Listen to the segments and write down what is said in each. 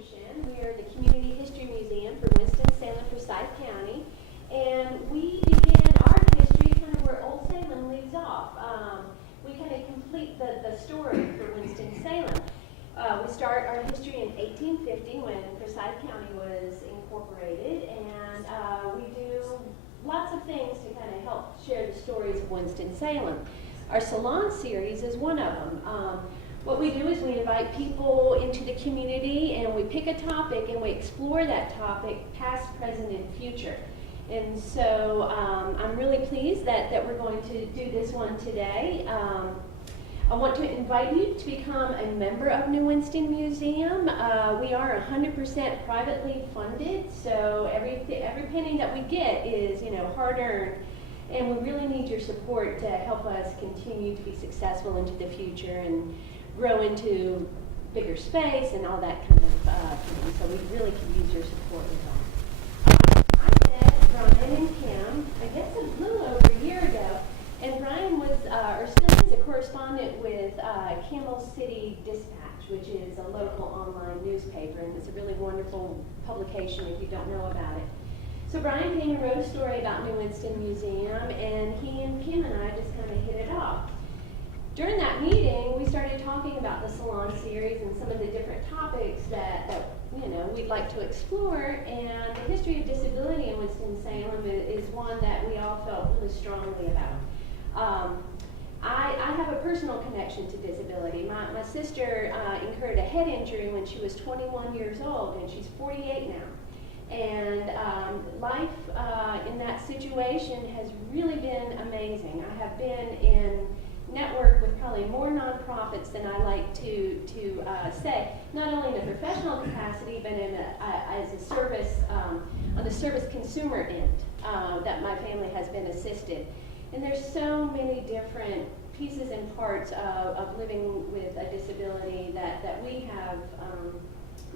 institution. We are the Community History Museum for Winston-Salem, Forsyth County, and we begin our history kind of where Old Salem leaves off. We kind of complete the story for Winston-Salem. We start our history in 1850 when Forsyth County was incorporated, and we do lots of things to kind of help share the stories of Winston-Salem. Our Salon Series is one of them. What we do is we invite people into the community and we pick a topic and we explore that topic past, present, and future. And so I'm really pleased that we're going to do this one today. I want to invite you to become a member of New Winston Museum. We are 100% privately funded, so every penny that we get is, hard-earned, and we really need your support to help us continue to be successful into the future and grow into bigger space and all that kind of thing. So we really could use your support with that. I met Bryan and Kim, I guess a little over a year ago, and Bryan was, or still is, a correspondent with Camel City Dispatch, which is a local online newspaper, and it's a really wonderful publication if you don't know about it. So Bryan came and wrote a story about New Winston Museum, and he and Kim and I just kind of hit it off. During that meeting, we started talking about the Salon Series and some of the different topics that we'd like to explore, and the history of disability in Winston-Salem is one that we all felt really strongly about. I have a personal connection to disability. My sister incurred a head injury when she was 21 years old, and she's 48 now. And life in that situation has really been amazing. I have been in network with probably more nonprofits than I like to say, not only in a professional capacity, but as a service, on the service consumer end, that my family has been assisted. And there's so many different pieces and parts of living with a disability that we have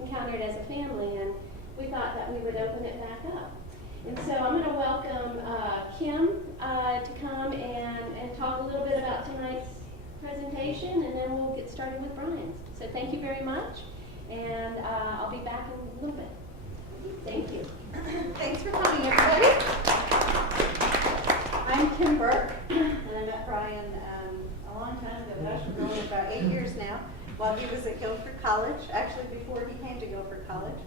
encountered as a family, and we thought that we would open it back up. And so I'm going to welcome Kim to come and talk a little bit about tonight's presentation, and then we'll get started with Bryan's. So thank you very much, and I'll be back in a little bit. Thank you. Thanks for coming, everybody. I'm Kim Burke, and I met Bryan a long time ago, actually going about 8 years now, while he was at Guilford College. Actually, before he came to Guilford College,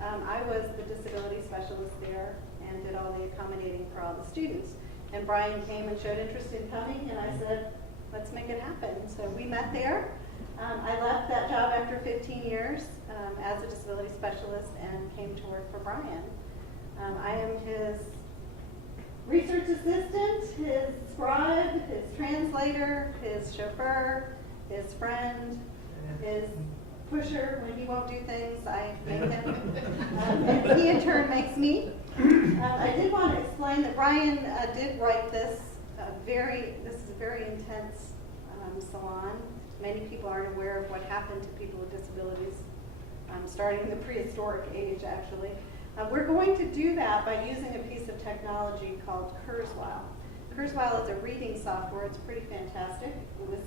I was the disability specialist there and did all the accommodating for all the students. And Bryan came and showed interest in coming, and I said, let's make it happen. So we met there. I left that job after 15 years as a disability specialist and came to work for Bryan. I am his research assistant, his scribe, his translator, his chauffeur, his friend, his pusher. When he won't do things, I make him. And he in turn makes me. I did want to explain that Bryan did write this this is a very intense salon. Many people aren't aware of what happened to people with disabilities, starting in the prehistoric age, actually. We're going to do that by using a piece of technology called Kurzweil. Kurzweil is a reading software. It's pretty fantastic. It was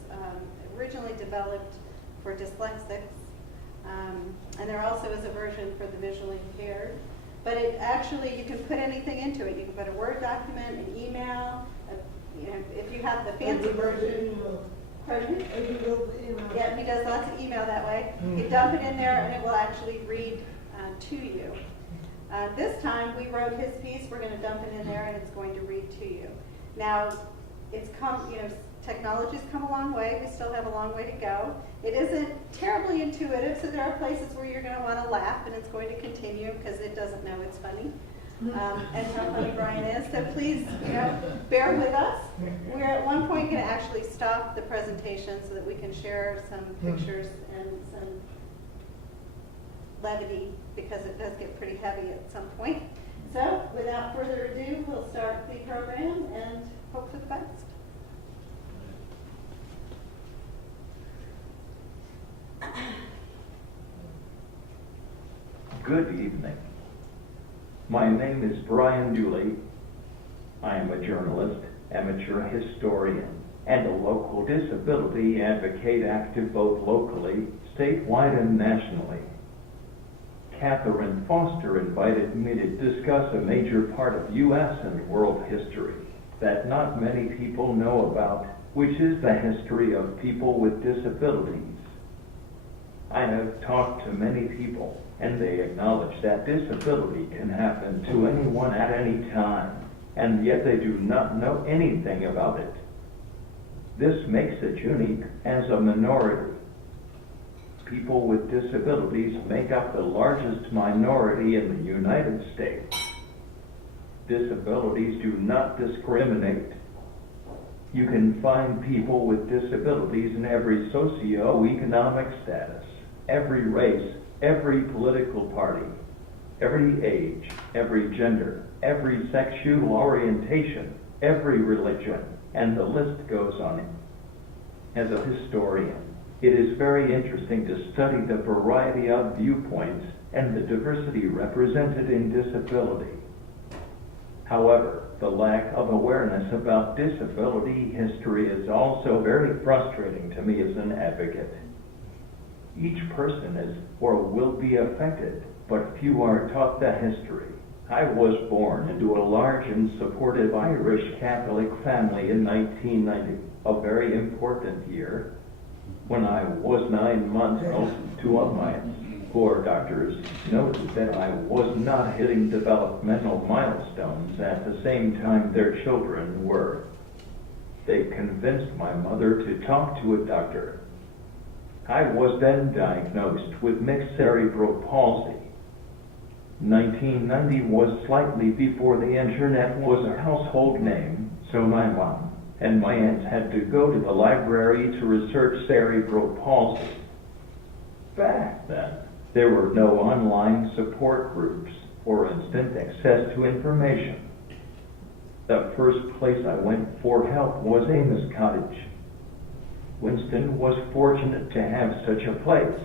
originally developed for dyslexics, and there also is a version for the visually impaired. But it actually, you can put anything into it. You can put a Word document, an email, if you have the fancy version. Pardon me? Yeah, he does lots of email that way. You dump it in there, and it will actually read to you. This time, we wrote his piece. We're going to dump it in there, and it's going to read to you. Now, technology's come a long way. We still have a long way to go. It isn't terribly intuitive, so there are places where you're going to want to laugh, and it's going to continue because it doesn't know it's funny. And how funny Bryan is. So please, bear with us. We're at one point going to actually stop the presentation so that we can share some pictures and some levity, because it does get pretty heavy at some point. So without further ado, we'll start the program and hope for the best. Good evening. My name is Bryan Dooley. I am a journalist, amateur historian, and a local disability advocate active both locally, statewide, and nationally. Catherine Foster invited me to discuss a major part of U.S. and world history that not many people know about, which is the history of people with disabilities. I have talked to many people, and they acknowledge that disability can happen to anyone at any time, and yet they do not know anything about it. This makes it unique as a minority. People with disabilities make up the largest minority in the United States. Disabilities do not discriminate. You can find people with disabilities in every socio-economic status, every race, every political party, every age, every gender, every sexual orientation, every religion, and the list goes on. As a historian, it is very interesting to study the variety of viewpoints and the diversity represented in disability. However, the lack of awareness about disability history is also very frustrating to me as an advocate. Each person is or will be affected, but few are taught the history. I was born into a large and supportive Irish Catholic family in 1990, a very important year. When I was 9 months old, two of my poor doctors noted that I was not hitting developmental milestones at the same time their children were. They convinced my mother to talk to a doctor. I was then diagnosed with mixed cerebral palsy. 1990 was slightly before the internet was a household name, so my mom and my aunt had to go to the library to research cerebral palsy. Back then, there were no online support groups or instant access to information. The first place I went for help was Amos Cottage. Winston was fortunate to have such a place.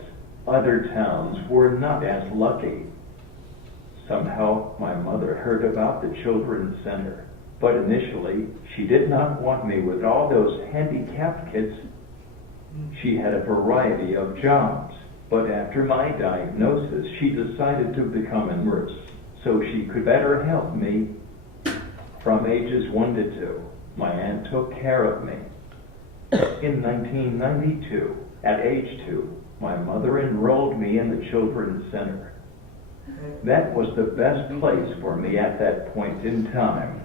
Other towns were not as lucky. Somehow, my mother heard about the Children's Center, but initially, she did not want me with all those handicapped kids. She had a variety of jobs, but after my diagnosis, she decided to become a nurse so she could better help me. From ages 1 to 2, my aunt took care of me. In 1992, at age 2, my mother enrolled me in the Children's Center. That was the best place for me at that point in time.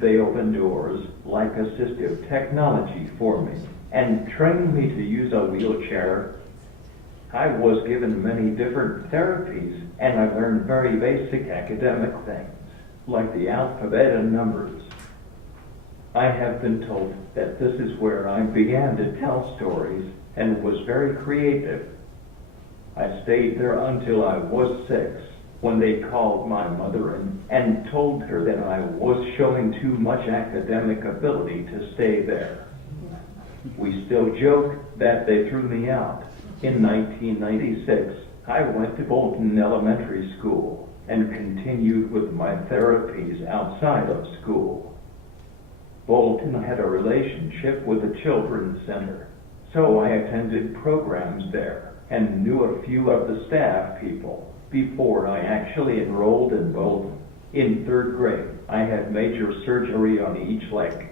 They opened doors like assistive technology for me and trained me to use a wheelchair. I was given many different therapies, and I learned very basic academic things, like the alphabet and numbers. I have been told that this is where I began to tell stories and was very creative. I stayed there until I was 6, when they called my mother in and told her that I was showing too much academic ability to stay there. We still joke that they threw me out. In 1996, I went to Bolton Elementary School and continued with my therapies outside of school. Bolton had a relationship with the Children's Center, so I attended programs there and knew a few of the staff people before I actually enrolled in Bolton. In 3rd grade, I had major surgery on each leg.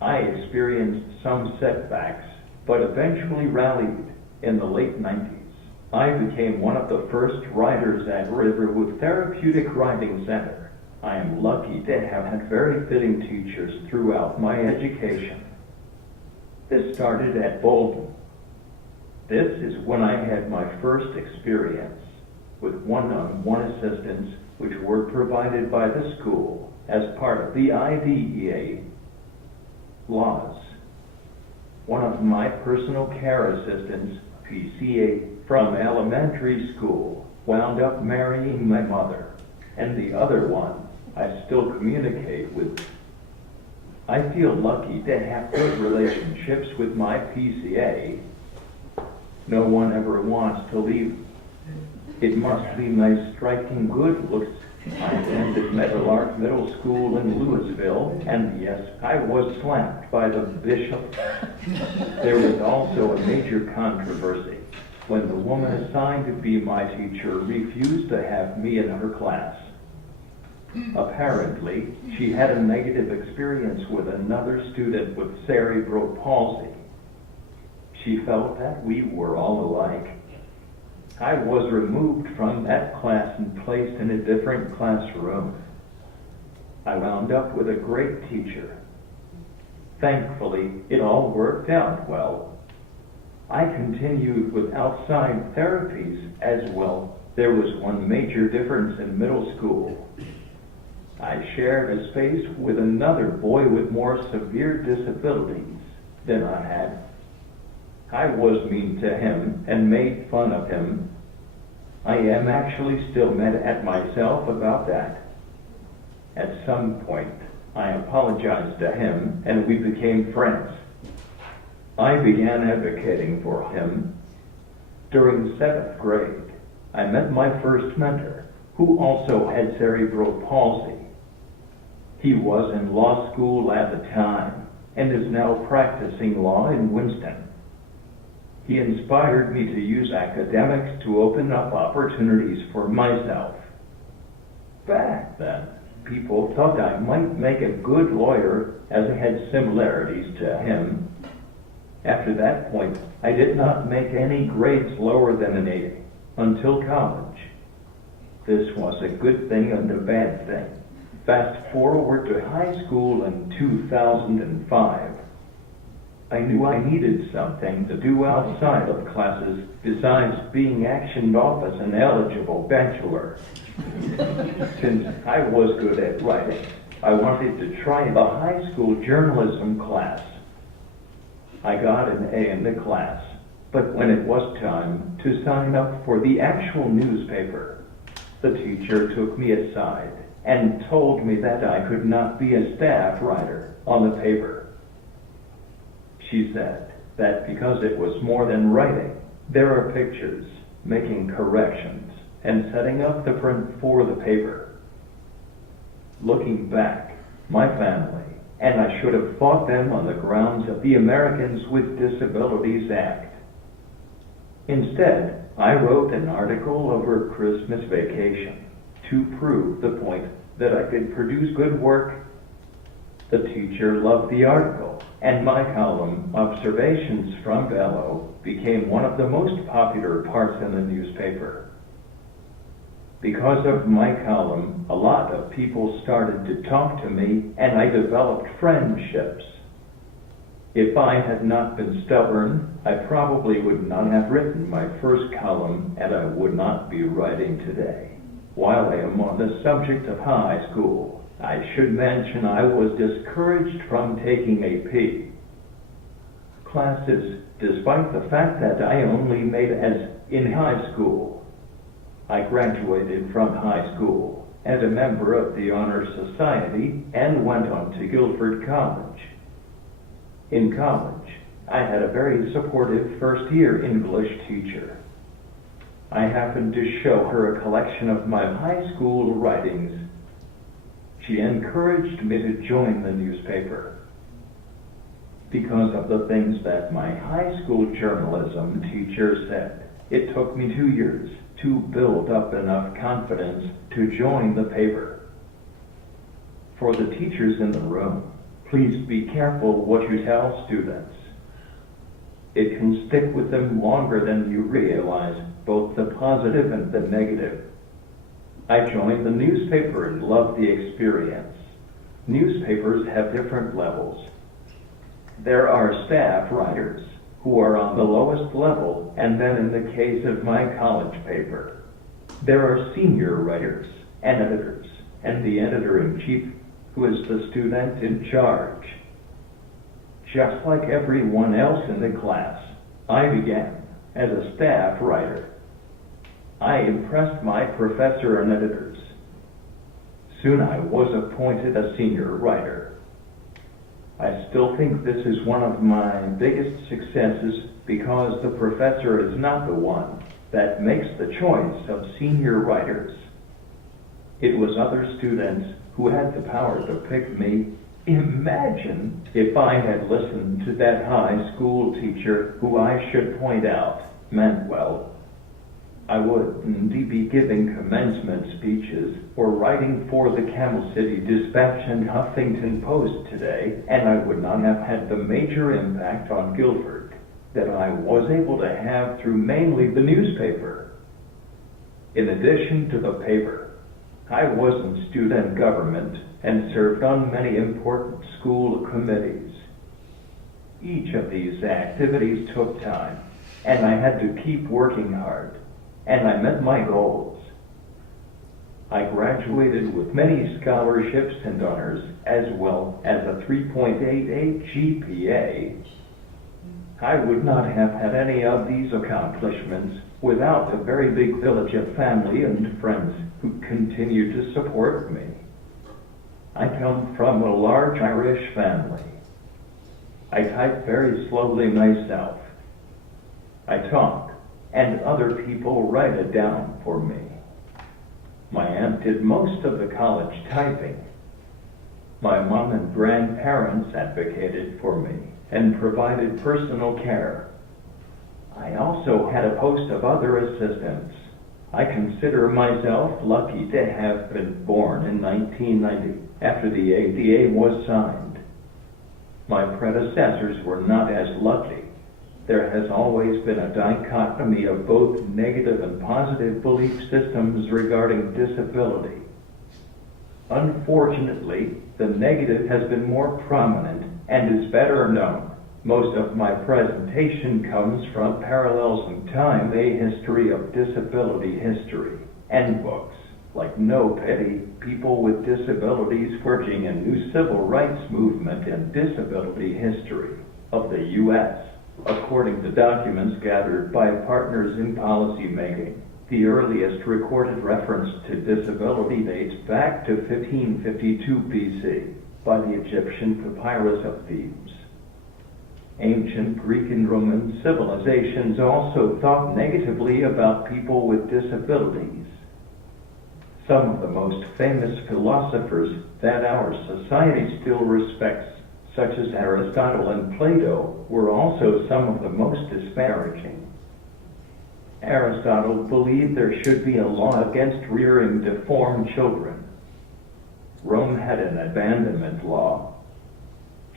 I experienced some setbacks, but eventually rallied in the late 90s. I became one of the first writers at Riverwood Therapeutic Writing Center. I am lucky to have had very fitting teachers throughout my education. This started at Bolton. This is when I had my first experience with one-on-one assistance which were provided by the school as part of the IDEA laws. One of my personal care assistants, PCA, from elementary school wound up marrying my mother, and the other one I still communicate with. I feel lucky to have good relationships with my PCA. No one ever wants to leave. It must be my striking good looks. I attended Meadowlark Middle School in Louisville, and yes, I was slapped by the bishop. There was also a major controversy when the woman assigned to be my teacher refused to have me in her class. Apparently, she had a negative experience with another student with cerebral palsy. She felt that we were all alike. I was removed from that class and placed in a different classroom. I wound up with a great teacher. Thankfully, it all worked out well. I continued with outside therapies as well. There was one major difference in middle school. I shared a space with another boy with more severe disabilities than I had. I was mean to him and made fun of him. I am actually still mad at myself about that. At some point, I apologized to him and we became friends. I began advocating for him. During 7th grade, I met my first mentor, who also had cerebral palsy. He was in law school at the time and is now practicing law in Winston. He inspired me to use academics to open up opportunities for myself. Back then, people thought I might make a good lawyer as I had similarities to him. After that point, I did not make any grades lower than an 80 until college. This was a good thing and a bad thing. Fast forward to high school in 2005. I knew I needed something to do outside of classes besides being actioned off as an eligible bachelor. Since I was good at writing, I wanted to try the high school journalism class. I got an A in the class, but when it was time to sign up for the actual newspaper, the teacher took me aside and told me that I could not be a staff writer on the paper. She said that because it was more than writing, there are pictures, making corrections, and setting up the print for the paper. Looking back, my family and I should have fought them on the grounds of the Americans with Disabilities Act. Instead, I wrote an article over Christmas vacation to prove the point that I could produce good work. The teacher loved the article, and my column, Observations from Bellow, became one of the most popular parts in the newspaper. Because of my column, a lot of people started to talk to me, and I developed friendships. If I had not been stubborn, I probably would not have written my first column, and I would not be writing today. While I am on the subject of high school, I should mention I was discouraged from taking AP classes, despite the fact that I only made as in high school. I graduated from high school as a member of the Honor Society and went on to Guilford College. In college, I had a very supportive first-year English teacher. I happened to show her a collection of my high school writings. She encouraged me to join the newspaper. Because of the things that my high school journalism teacher said, it took me 2 years to build up enough confidence to join the paper. For the teachers in the room, please be careful what you tell students. It can stick with them longer than you realize, both the positive and the negative. I joined the newspaper and loved the experience. Newspapers have different levels. There are staff writers who are on the lowest level, and then in the case of my college paper, there are senior writers and editors, and the editor-in-chief, who is the student in charge. Just like everyone else in the class, I began as a staff writer. I impressed my professor and editors. Soon I was appointed a senior writer. I still think this is one of my biggest successes because the professor is not the one that makes the choice of senior writers. It was other students who had the power to pick me. Imagine if I had listened to that high school teacher who I should point out meant well. I wouldn't be giving commencement speeches or writing for the Camel City Dispatch and Huffington Post today, and I would not have had the major impact on Guilford that I was able to have through mainly the newspaper. In addition to the paper, I was in student government and served on many important school committees. Each of these activities took time, and I had to keep working hard, and I met my goals. I graduated with many scholarships and honors, as well as a 3.88 GPA. I would not have had any of these accomplishments without a very big village of family and friends who continue to support me. I come from a large Irish family. I type very slowly myself. I talk, and other people write it down for me. My aunt did most of the college typing. My mom and grandparents advocated for me and provided personal care. I also had a host of other assistants. I consider myself lucky to have been born in 1990, after the ADA was signed. My predecessors were not as lucky. There has always been a dichotomy of both negative and positive belief systems regarding disability. Unfortunately, the negative has been more prominent and is better known. Most of my presentation comes from Parallels in Time, a history of disability history, and books like No Pity, People with Disabilities Forging a New Civil Rights Movement in Disability History of the U.S. According to documents gathered by partners in policymaking, the earliest recorded reference to disability dates back to 1552 BC by the Egyptian Papyrus of Thebes. Ancient Greek and Roman civilizations also thought negatively about people with disabilities. Some of the most famous philosophers that our society still respects, such as Aristotle and Plato, were also some of the most disparaging. Aristotle believed there should be a law against rearing deformed children. Rome had an abandonment law.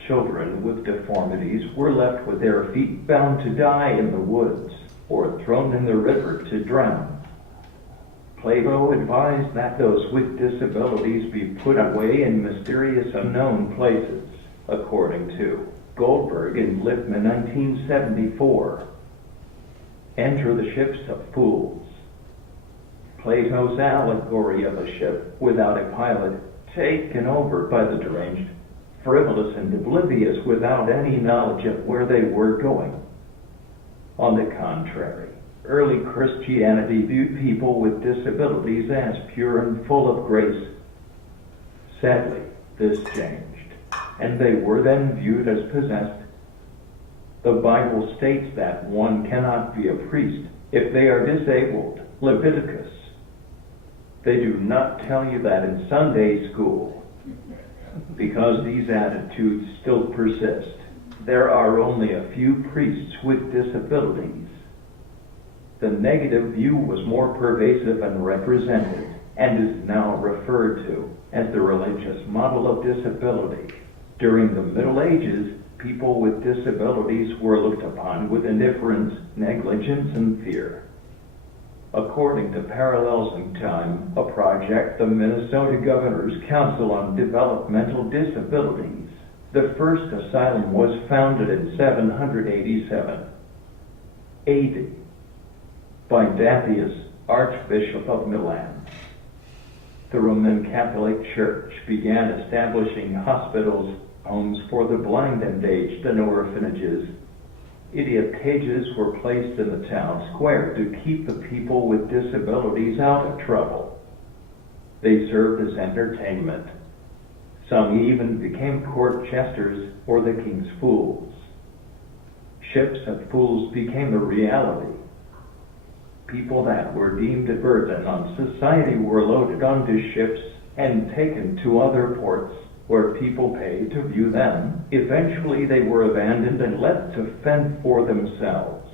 Children with deformities were left with their feet bound to die in the woods or thrown in the river to drown. Plato advised that those with disabilities be put away in mysterious unknown places, according to Goldberg in Lippmann 1974. Enter the ships of fools. Plato's allegory of a ship without a pilot, taken over by the deranged, frivolous and oblivious without any knowledge of where they were going. On the contrary, early Christianity viewed people with disabilities as pure and full of grace. Sadly, this changed, and they were then viewed as possessed. The Bible states that one cannot be a priest if they are disabled, Leviticus. They do not tell you that in Sunday school, because these attitudes still persist. There are only a few priests with disabilities. The negative view was more pervasive and represented, and is now referred to as the religious model of disability. During the Middle Ages, people with disabilities were looked upon with indifference, negligence, and fear. According to Parallels in Time, a project the Minnesota Governor's Council on Developmental Disabilities, the first asylum was founded in 787 AD by Dacius, Archbishop of Milan. The Roman Catholic Church began establishing hospitals, homes for the blind and aged, and orphanages. Idiot cages were placed in the town square to keep the people with disabilities out of trouble. They served as entertainment. Some even became court jesters or the king's fools. Ships of fools became a reality. People that were deemed a burden on society were loaded onto ships and taken to other ports where people paid to view them. Eventually they were abandoned and left to fend for themselves.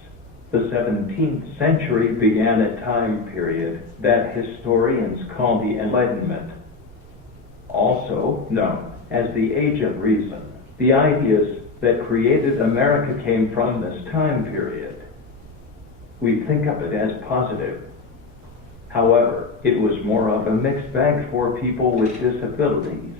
The 17th century began a time period that historians call the Enlightenment, also known as the Age of Reason. The ideas that created America came from this time period. We think of it as positive. However, it was more of a mixed bag for people with disabilities.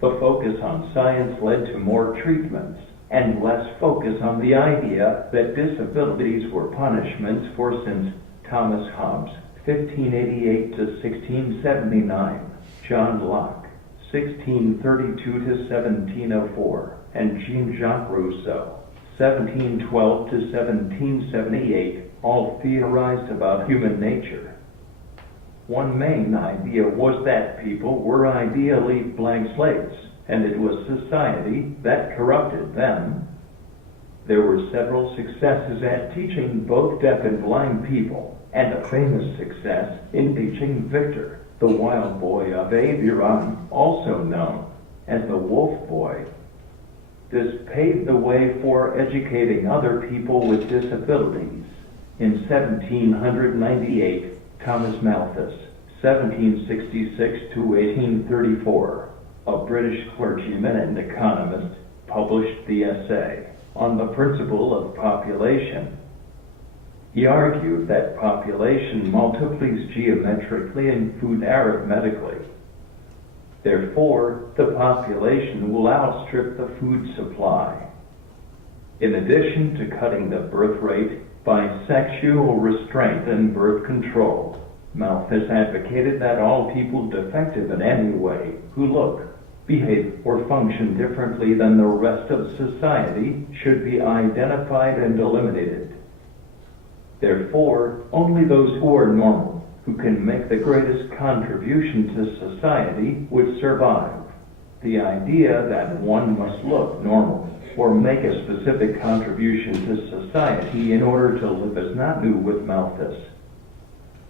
The focus on science led to more treatments and less focus on the idea that disabilities were punishments for sins. Thomas Hobbes, 1588 to 1679, John Locke, 1632 to 1704, and Jean-Jacques Rousseau, 1712 to 1778, all theorized about human nature. One main idea was that people were ideally blank slates, and it was society that corrupted them. There were several successes at teaching both deaf and blind people, and a famous success in teaching Victor, the wild boy of Aveyron, also known as the Wolf Boy. This paved the way for educating other people with disabilities. In 1798, Thomas Malthus, 1766 to 1834, a British clergyman and economist, published the essay on the principle of population. He argued that population multiplies geometrically and food arithmetically. Therefore, the population will outstrip the food supply. In addition to cutting the birth rate by sexual restraint and birth control, Malthus advocated that all people defective in any way, who look, behave, or function differently than the rest of society, should be identified and eliminated. Therefore, only those who are normal, who can make the greatest contribution to society, would survive. The idea that one must look normal or make a specific contribution to society in order to live is not new with Malthus.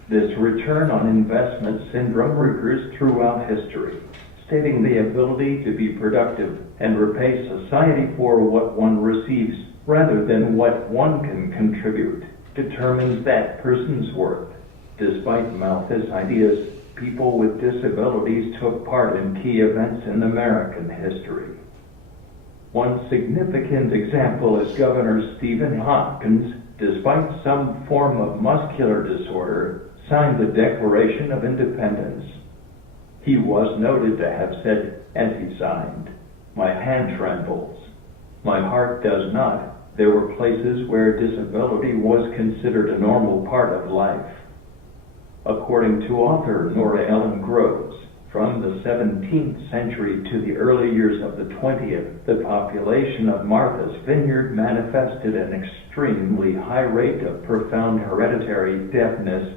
This return on investment syndrome recurs throughout history, stating the ability to be productive and repay society for what one receives rather than what one can contribute determines that person's worth. Despite Malthus' ideas, people with disabilities took part in key events in American history. One significant example is Governor Stephen Hopkins, despite some form of muscular disorder, signed the Declaration of Independence. He was noted to have said, as he signed, "My hand trembles. My heart does not." There were places where disability was considered a normal part of life. According to author Nora Ellen Groves, from the 17th century to the early years of the 20th, the population of Martha's Vineyard manifested an extremely high rate of profound hereditary deafness.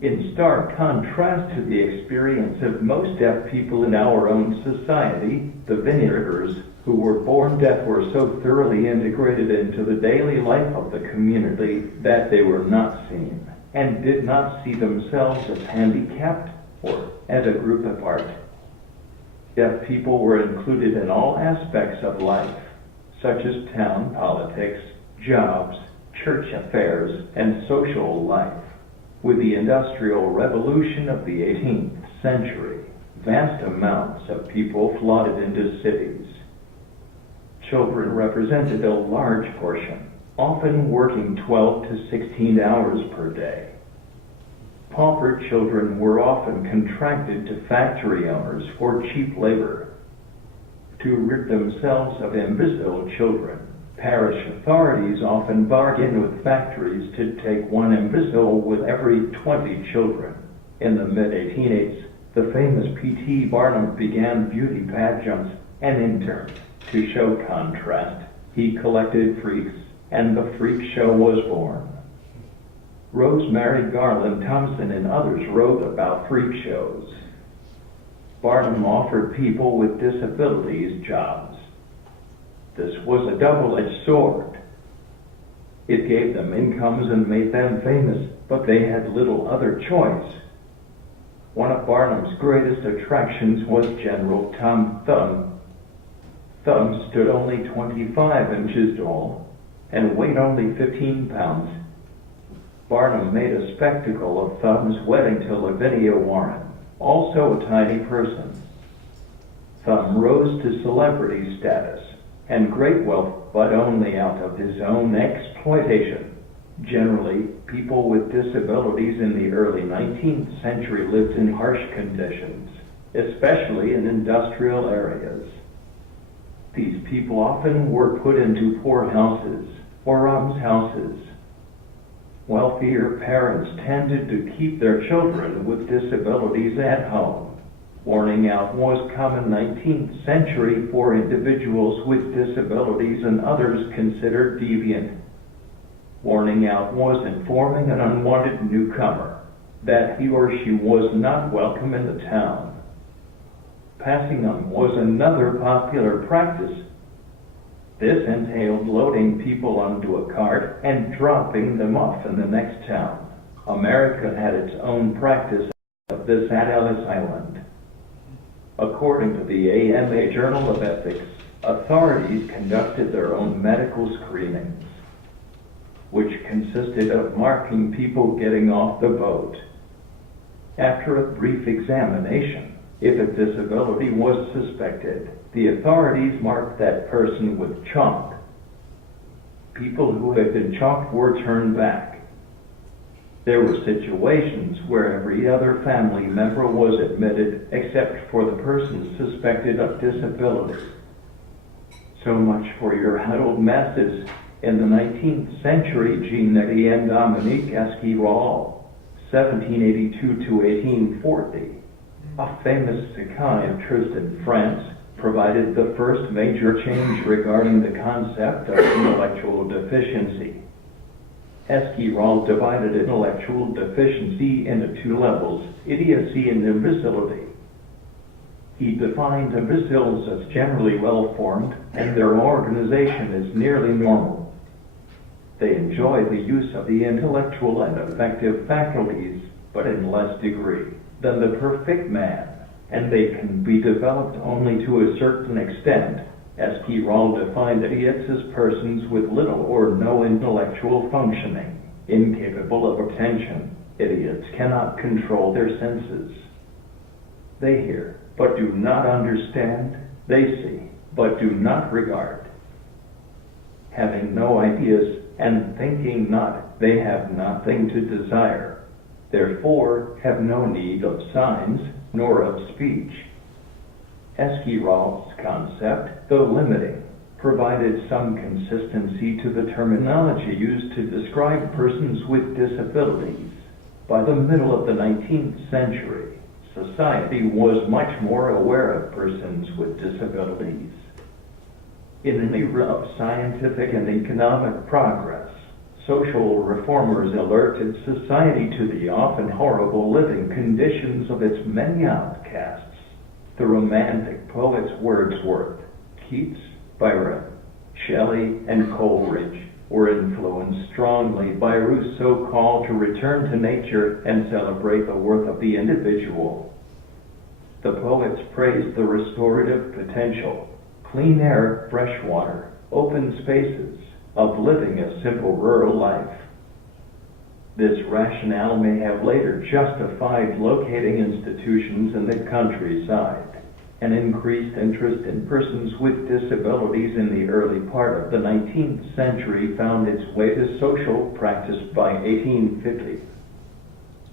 In stark contrast to the experience of most deaf people in our own society, the Vineyarders, who were born deaf, were so thoroughly integrated into the daily life of the community that they were not seen and did not see themselves as handicapped or as a group apart. Deaf people were included in all aspects of life, such as town politics, jobs, church affairs, and social life. With the Industrial Revolution of the 18th century, vast amounts of people flooded into cities. Children represented a large portion, often working 12 to 16 hours per day. Pauper children were often contracted to factory owners for cheap labor. To rid themselves of imbecile children, parish authorities often bargained with factories to take one imbecile with every 20 children. In the mid-1880s, the famous P.T. Barnum began beauty pageants and interns. To show contrast, he collected freaks, and the freak show was born. Rosemary Garland Thompson and others wrote about freak shows. Barnum offered people with disabilities jobs. This was a double-edged sword. It gave them incomes and made them famous, but they had little other choice. One of Barnum's greatest attractions was General Tom Thumb. Thumb stood only 25 inches tall, and weighed only 15 pounds. Barnum made a spectacle of Thumb's wedding to Lavinia Warren, also a tiny person. Thumb rose to celebrity status and great wealth, but only out of his own exploitation. Generally, people with disabilities in the early 19th century lived in harsh conditions, especially in industrial areas. These people often were put into poor houses or almshouses. Wealthier parents tended to keep their children with disabilities at home. Warning out was common 19th century for individuals with disabilities and others considered deviant. Warning out was informing an unwanted newcomer that he or she was not welcome in the town. Passing on was another popular practice. This entailed loading people onto a cart and dropping them off in the next town. America had its own practice of this at Ellis Island. According to the AMA Journal of Ethics, authorities conducted their own medical screenings, which consisted of marking people getting off the boat. After a brief examination, if a disability was suspected, the authorities marked that person with chalk. People who had been chalked were turned back. There were situations where every other family member was admitted except for the person suspected of disability. So much for your huddled masses. In the 19th century, Jean-Nettie and Dominique Esquirol, 1782 to 1840, a famous psychiatrist in France, provided the first major change regarding the concept of intellectual deficiency. Esquirol divided intellectual deficiency into two levels, idiocy and imbecility. He defined imbeciles as generally well-formed, and their organization is nearly normal. They enjoy the use of the intellectual and affective faculties, but in less degree than the perfect man, and they can be developed only to a certain extent. Esquirol defined idiots as persons with little or no intellectual functioning, incapable of attention. Idiots cannot control their senses. They hear, but do not understand. They see, but do not regard. Having no ideas and thinking not, they have nothing to desire. Therefore, have no need of signs nor of speech. Esquirol's concept, though limiting, provided some consistency to the terminology used to describe persons with disabilities. By the middle of the 19th century, society was much more aware of persons with disabilities. In an era of scientific and economic progress, social reformers alerted society to the often horrible living conditions of its many outcasts. The romantic poets Wordsworth, Keats, Byron, Shelley, and Coleridge were influenced strongly by Rousseau's call to return to nature and celebrate the worth of the individual. The poets praised the restorative potential, clean air, fresh water, open spaces, of living a simple rural life. This rationale may have later justified locating institutions in the countryside. An increased interest in persons with disabilities in the early part of the 19th century found its way to social practice by 1850.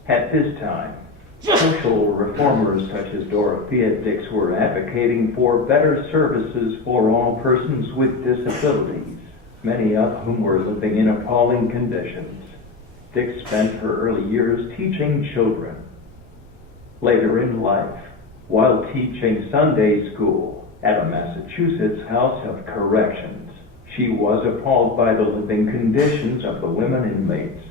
At this time, social reformers such as Dorothea Dix were advocating for better services for all persons with disabilities, many of whom were living in appalling conditions. Dix spent her early years teaching children. Later in life, while teaching Sunday school at a Massachusetts House of Corrections, she was appalled by the living conditions of the women inmates.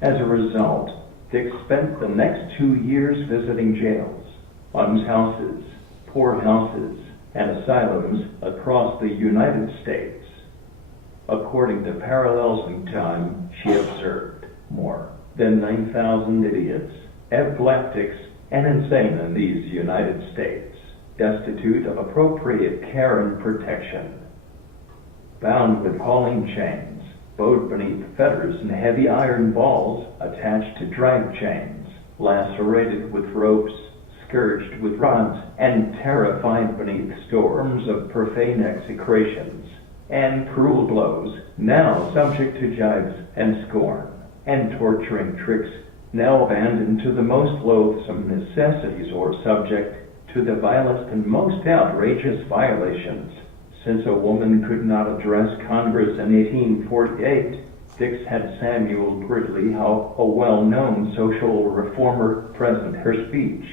As a result, Dix spent the next 2 years visiting jails, almshouses, poorhouses, and asylums across the United States. According to Parallels in Time, she observed more than 9,000 idiots, epileptics, and insane in these United States, destitute of appropriate care and protection. bound with hauling chains, bowed beneath fetters and heavy iron balls attached to drag chains, lacerated with ropes, scourged with rods, and terrified beneath storms of profane execrations and cruel blows, now subject to jibes and scorn, and torturing tricks, now abandoned to the most loathsome necessities or subject to the vilest and most outrageous violations. Since a woman could not address Congress in 1848, Dix had Samuel Gridley, a well-known social reformer, present her speech.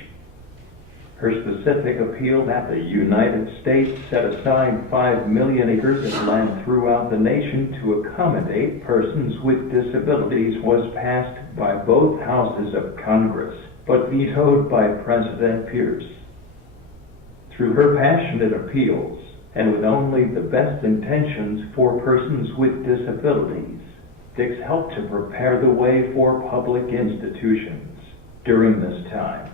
Her specific appeal that the United States set aside 5 million acres of land throughout the nation to accommodate persons with disabilities was passed by both houses of Congress, but vetoed by President Pierce. Through her passionate appeals, and with only the best intentions for persons with disabilities, Dix helped to prepare the way for public institutions. During this time,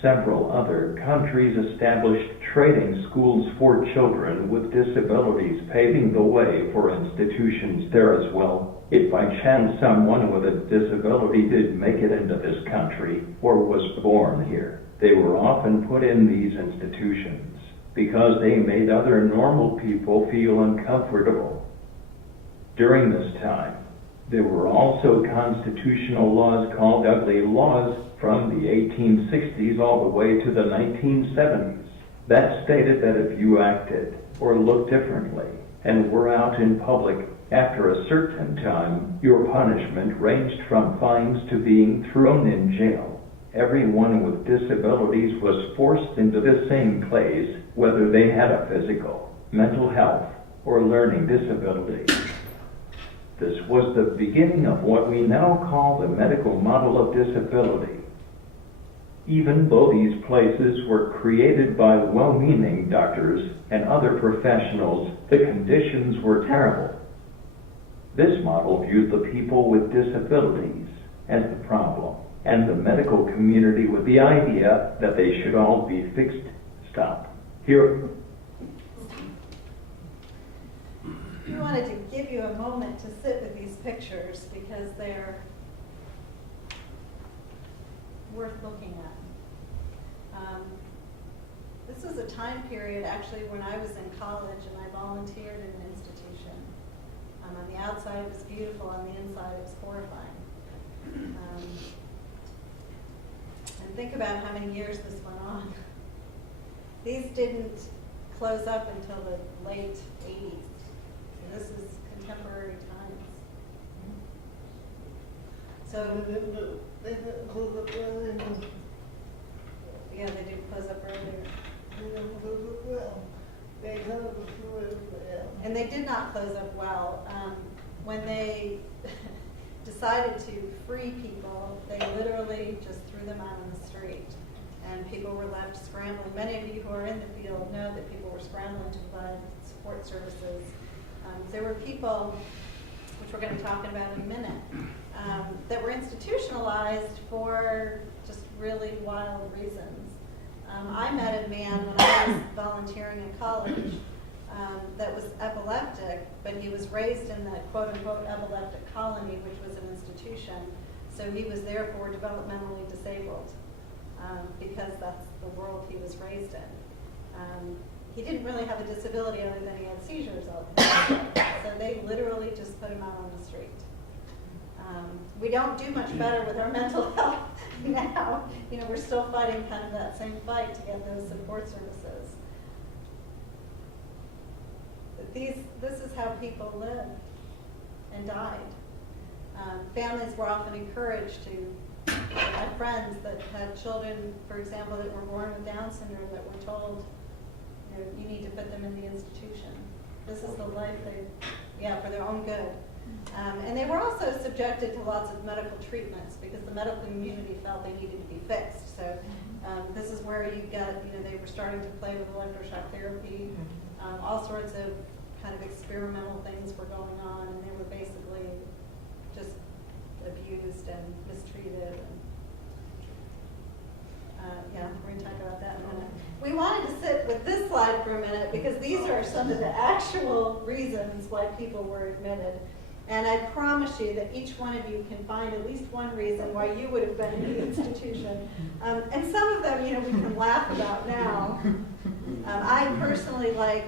several other countries established training schools for children with disabilities, paving the way for institutions there as well. If by chance someone with a disability did make it into this country or was born here, they were often put in these institutions because they made other normal people feel uncomfortable. During this time, there were also constitutional laws called ugly laws from the 1860s all the way to the 1970s that stated that if you acted or looked differently and were out in public after a certain time, your punishment ranged from fines to being thrown in jail. Everyone with disabilities was forced into the same place, whether they had a physical, mental health, or learning disability. This was the beginning of what we now call the medical model of disability. Even though these places were created by well-meaning doctors and other professionals, the conditions were terrible. This model viewed the people with disabilities as the problem, and the medical community with the idea that they should all be fixed. Stop. Here. We wanted to give you a moment to sit with these pictures because they're worth looking at. This was a time period actually when I was in college and I volunteered in an institution. On the outside it was beautiful, on the inside it was horrifying. And think about how many years this went on. These didn't close up until the late 80s. And this is contemporary times. So, yeah, they did close up earlier. And they did not close up well. When they decided to free people, they literally just threw them out on the street. And people were left scrambling. Many of you who are in the field know that people were scrambling to provide support services. There were people, which we're going to talk about in a minute, that were institutionalized for just really wild reasons. I met a man when I was volunteering in college that was epileptic, but he was raised in the quote-unquote epileptic colony, which was an institution. So he was therefore developmentally disabled because that's the world he was raised in. He didn't really have a disability other than he had seizures all the time. So they literally just put him out on the street. We don't do much better with our mental health now. You know, we're still fighting kind of that same fight to get those support services. But this is how people lived and died. Families were often encouraged to, I had friends that had children, for example, that were born with Down syndrome that were told, you know, you need to put them in the institution. This is the life for their own good. And they were also subjected to lots of medical treatments because the medical community felt they needed to be fixed. So this is where you got, they were starting to play with electroshock therapy. All sorts of kind of experimental things were going on, and they were basically just abused and mistreated. Yeah, we're going to talk about that in a minute. We wanted to sit with this slide for a minute because these are some of the actual reasons why people were admitted. And I promise you that each one of you can find at least one reason why you would have been in the institution. And some of them, we can laugh about now. I personally like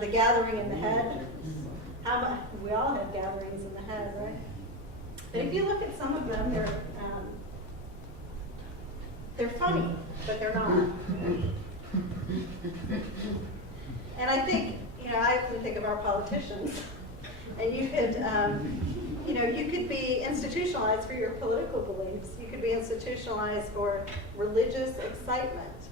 the gathering in the head. We all have gatherings in the head, right? But if you look at some of them, they're funny, but they're not. And I think, I often think of our politicians, and you could be institutionalized for your political beliefs. You could be institutionalized for religious excitement.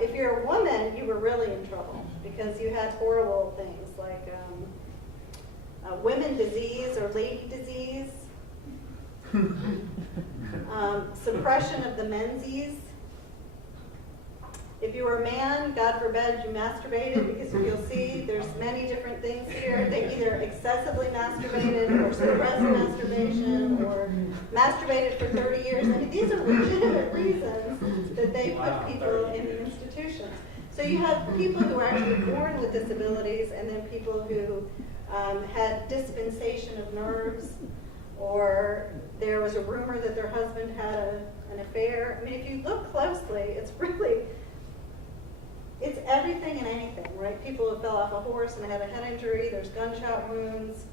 If you're a woman, you were really in trouble because you had horrible things like women disease or lady disease, suppression of the menses. If you were a man, God forbid you masturbated, because you'll see there's many different things here. They either excessively masturbated or suppressed masturbation or masturbated for 30 years. I mean, these are legitimate reasons that they put people in the institutions. So you have people who are actually born with disabilities and then people who had dispensation of nerves, or there was a rumor that their husband had an affair. I mean, if you look closely, it's everything and anything, right? People who fell off a horse and had a head injury, there's gunshot wounds.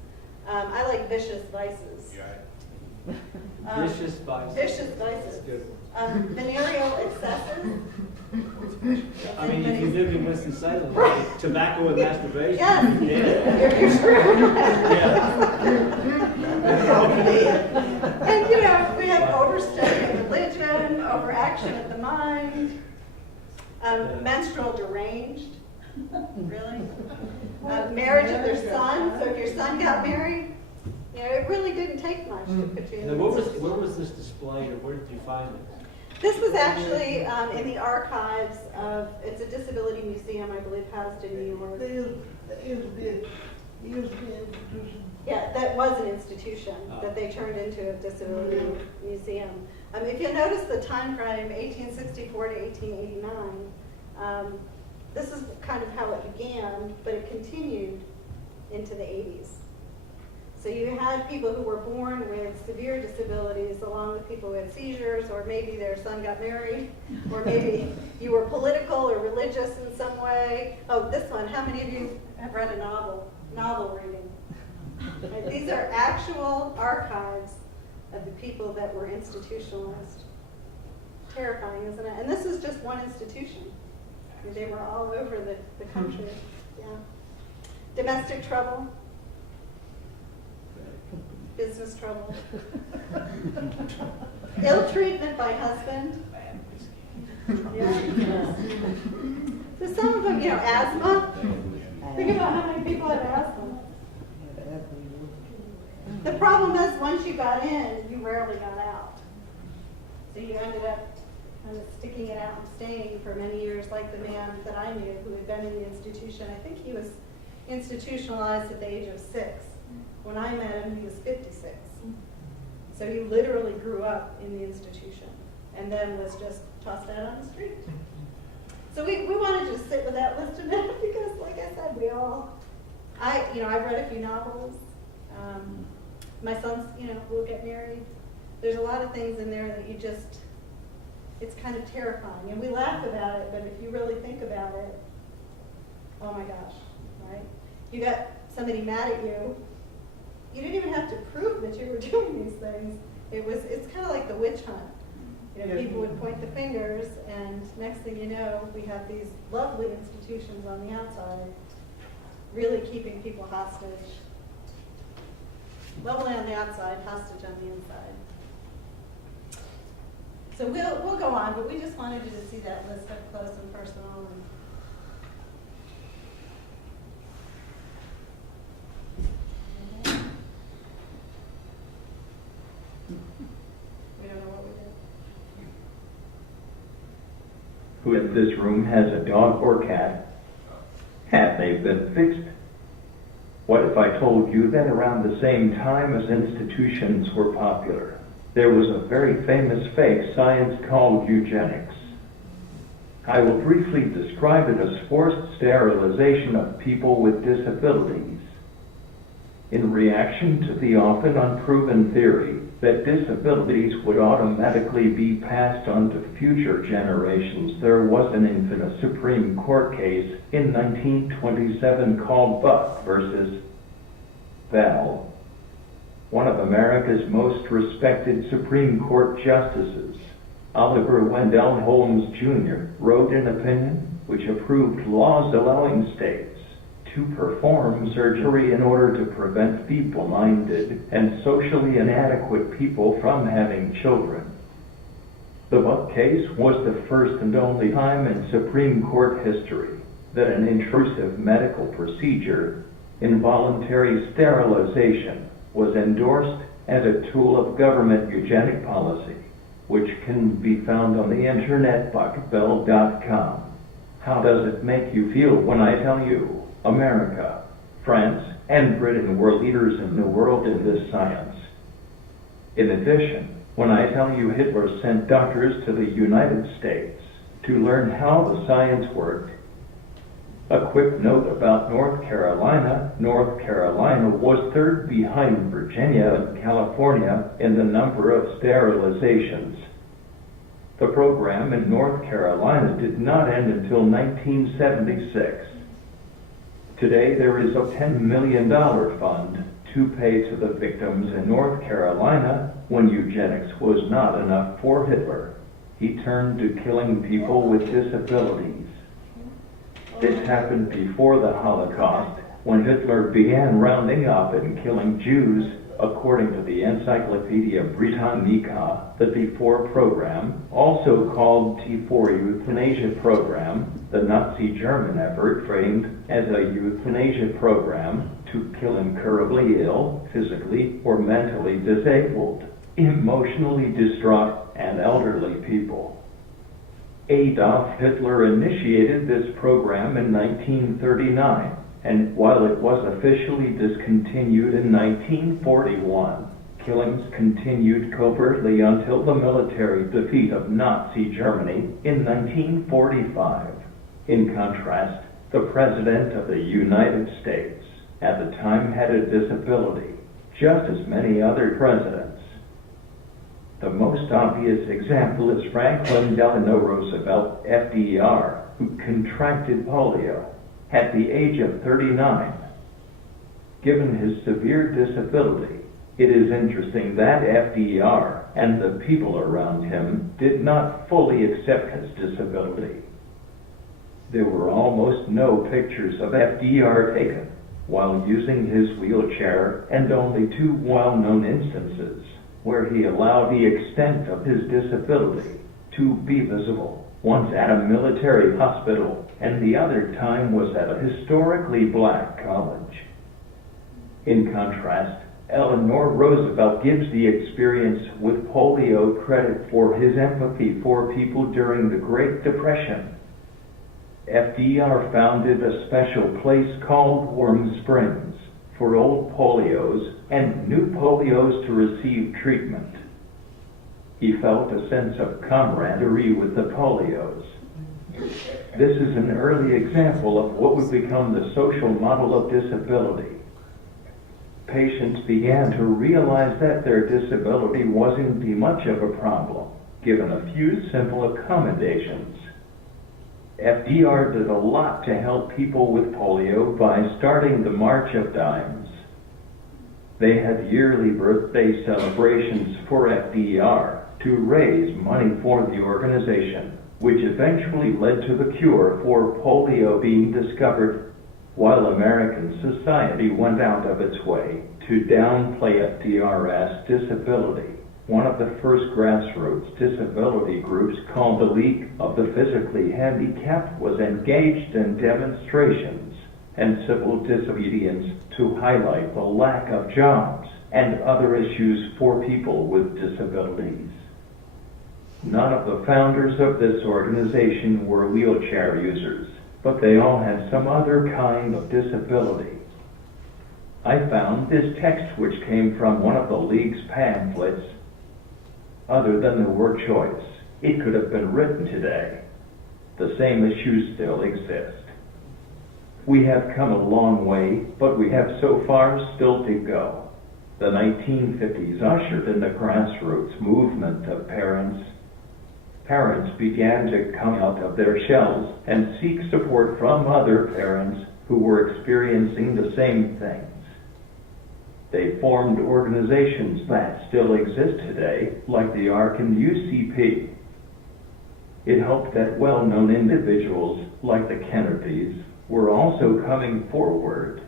I like vicious vices. Vicious vices. Vicious vices. Venereal excesses. I mean, if you live in Winston-Salem, right? Tobacco and masturbation. Yes. Yeah. You're true. Yeah. And we have overstudy of religion, overaction of the mind, menstrual deranged. Really? Marriage of their son. So if your son got married, it really didn't take much to put you in. Now, where was this displayed, or where did you find it? This was actually in the archives of, it's a disability museum, I believe, housed in New York. Yeah, that was an institution that they turned into a disability museum. If you notice the time frame, 1864 to 1889, this is kind of how it began, but it continued into the 80s. So you had people who were born with severe disabilities along with people who had seizures, or maybe their son got married, or maybe you were political or religious in some way. Oh, this one, how many of you have read a novel reading? Right, these are actual archives of the people that were institutionalized. Terrifying, isn't it? And this is just one institution. They were all over the country. Yeah. Domestic trouble. Business trouble. Ill treatment by husband. Yeah. So some of them, asthma. Think about how many people have asthma. The problem is once you got in, you rarely got out. So you ended up kind of sticking it out and staying for many years, like the man that I knew who had been in the institution. I think he was institutionalized at the age of 6. When I met him, he was 56. So he literally grew up in the institution and then was just tossed out on the street. So we wanted to sit with that list a minute because, like I said, I've read a few novels. My sons, will get married. There's a lot of things in there that it's kind of terrifying. And we laugh about it, but if you really think about it, oh my gosh, right? You got somebody mad at you. You didn't even have to prove that you were doing these things. It's kind of like the witch hunt. People would point the fingers, and next thing you know, we have these lovely institutions on the outside, really keeping people hostage. Lovely on the outside, hostage on the inside. So we'll go on, but we just wanted you to see that list up close and personal. We don't know what we did. Who in this room has a dog or cat? Have they been fixed? What if I told you that around the same time as institutions were popular, there was a very famous fake science called eugenics? I will briefly describe it as forced sterilization of people with disabilities. In reaction to the often unproven theory that disabilities would automatically be passed on to future generations, there was an infamous Supreme Court case in 1927 called Buck versus Bell. One of America's most respected Supreme Court justices, Oliver Wendell Holmes Jr., wrote an opinion which approved laws allowing states to perform surgery in order to prevent feeble-minded and socially inadequate people from having children. The Buck case was the first and only time in Supreme Court history that an intrusive medical procedure, involuntary sterilization, was endorsed as a tool of government eugenic policy, which can be found on the internet buckbell.com. How does it make you feel when I tell you America, France, and Britain were leaders in the world in this science? In addition, when I tell you Hitler sent doctors to the United States to learn how the science worked. A quick note about North Carolina. North Carolina was third behind Virginia and California in the number of sterilizations. The program in North Carolina did not end until 1976. Today, there is a $10 million fund to pay to the victims in North Carolina when eugenics was not enough for Hitler. He turned to killing people with disabilities. This happened before the Holocaust, when Hitler began rounding up and killing Jews. According to the Encyclopedia Britannica, the T4 program, also called T4 euthanasia program, the Nazi German effort framed as a euthanasia program to kill incurably ill, physically or mentally disabled, emotionally distraught, and elderly people. Adolf Hitler initiated this program in 1939. And while it was officially discontinued in 1941, killings continued covertly until the military defeat of Nazi Germany in 1945. In contrast, the President of the United States at the time had a disability, just as many other presidents. The most obvious example is Franklin Delano Roosevelt, FDR, who contracted polio at the age of 39. Given his severe disability, it is interesting that FDR and the people around him did not fully accept his disability. There were almost no pictures of FDR taken while using his wheelchair, and only two well-known instances where he allowed the extent of his disability to be visible. Once at a military hospital, and the other time was at a historically black college. In contrast, Eleanor Roosevelt gives the experience with polio credit for his empathy for people during the Great Depression. FDR founded a special place called Warm Springs for old polios and new polios to receive treatment. He felt a sense of camaraderie with the polios. This is an early example of what would become the social model of disability. Patients began to realize that their disability wasn't much of a problem, given a few simple accommodations. FDR did a lot to help people with polio by starting the March of Dimes. They had yearly birthday celebrations for FDR to raise money for the organization, which eventually led to the cure for polio being discovered, while American society went out of its way to downplay FDR's disability. One of the first grassroots disability groups, called the League of the Physically Handicapped, was engaged in demonstrations and civil disobedience to highlight the lack of jobs and other issues for people with disabilities. None of the founders of this organization were wheelchair users, but they all had some other kind of disability. I found this text, which came from one of the League's pamphlets. Other than the word choice, it could have been written today. the same issues still exist. We have come a long way, but we have so far still to go. The 1950s ushered in the grassroots movement of parents. Parents began to come out of their shells and seek support from other parents who were experiencing the same things. They formed organizations that still exist today, like the ARC and UCP. It helped that well-known individuals, like the Kennedys, were also coming forward.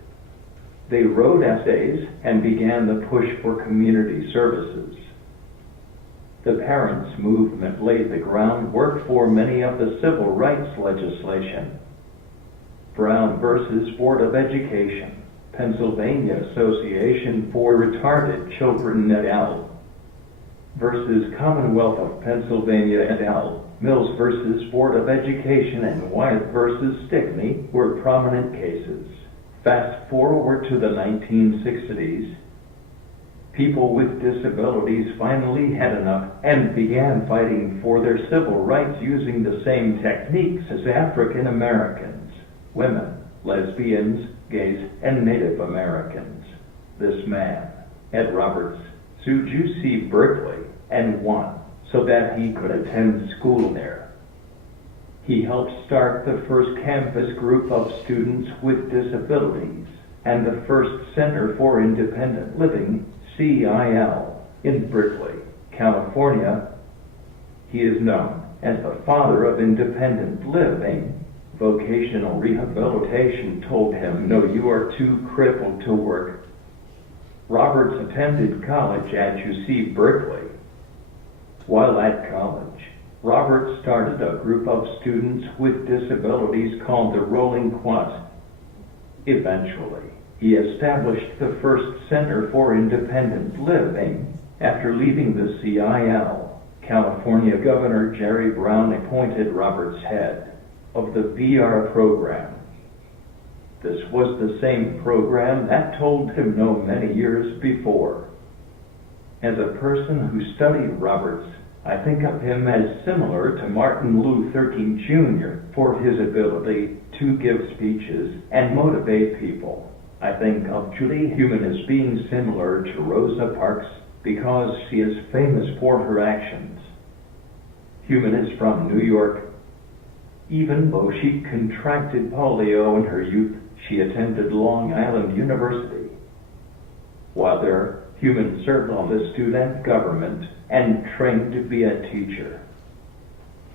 They wrote essays and began the push for community services. The parents' movement laid the groundwork for many of the civil rights legislation. Brown versus Board of Education, Pennsylvania Association for Retarded Children et al. Versus Commonwealth of Pennsylvania et al. Mills versus Board of Education and Wyeth versus Stickney were prominent cases. Fast forward to the 1960s. People with disabilities finally had enough and began fighting for their civil rights using the same techniques as African Americans, women, lesbians, gays, and Native Americans. This man, Ed Roberts, sued UC Berkeley and won so that he could attend school there. He helped start the first campus group of students with disabilities and the first Center for Independent Living, CIL, in Berkeley, California. He is known as the father of independent living. Vocational rehabilitation told him, "No, you are too crippled to work." Roberts attended college at UC Berkeley. While at college, Roberts started a group of students with disabilities called the Rolling Quads. Eventually, he established the first Center for Independent Living. After leaving the CIL, California Governor Jerry Brown appointed Roberts head of the VR program. This was the same program that told him no many years before. As a person who studied Roberts, I think of him as similar to Martin Luther King Jr. for his ability to give speeches and motivate people. I think of Judy Heumann as being similar to Rosa Parks because she is famous for her actions. Heumann is from New York. Even though she contracted polio in her youth, she attended Long Island University. While there, Heumann served on the student government and trained to be a teacher.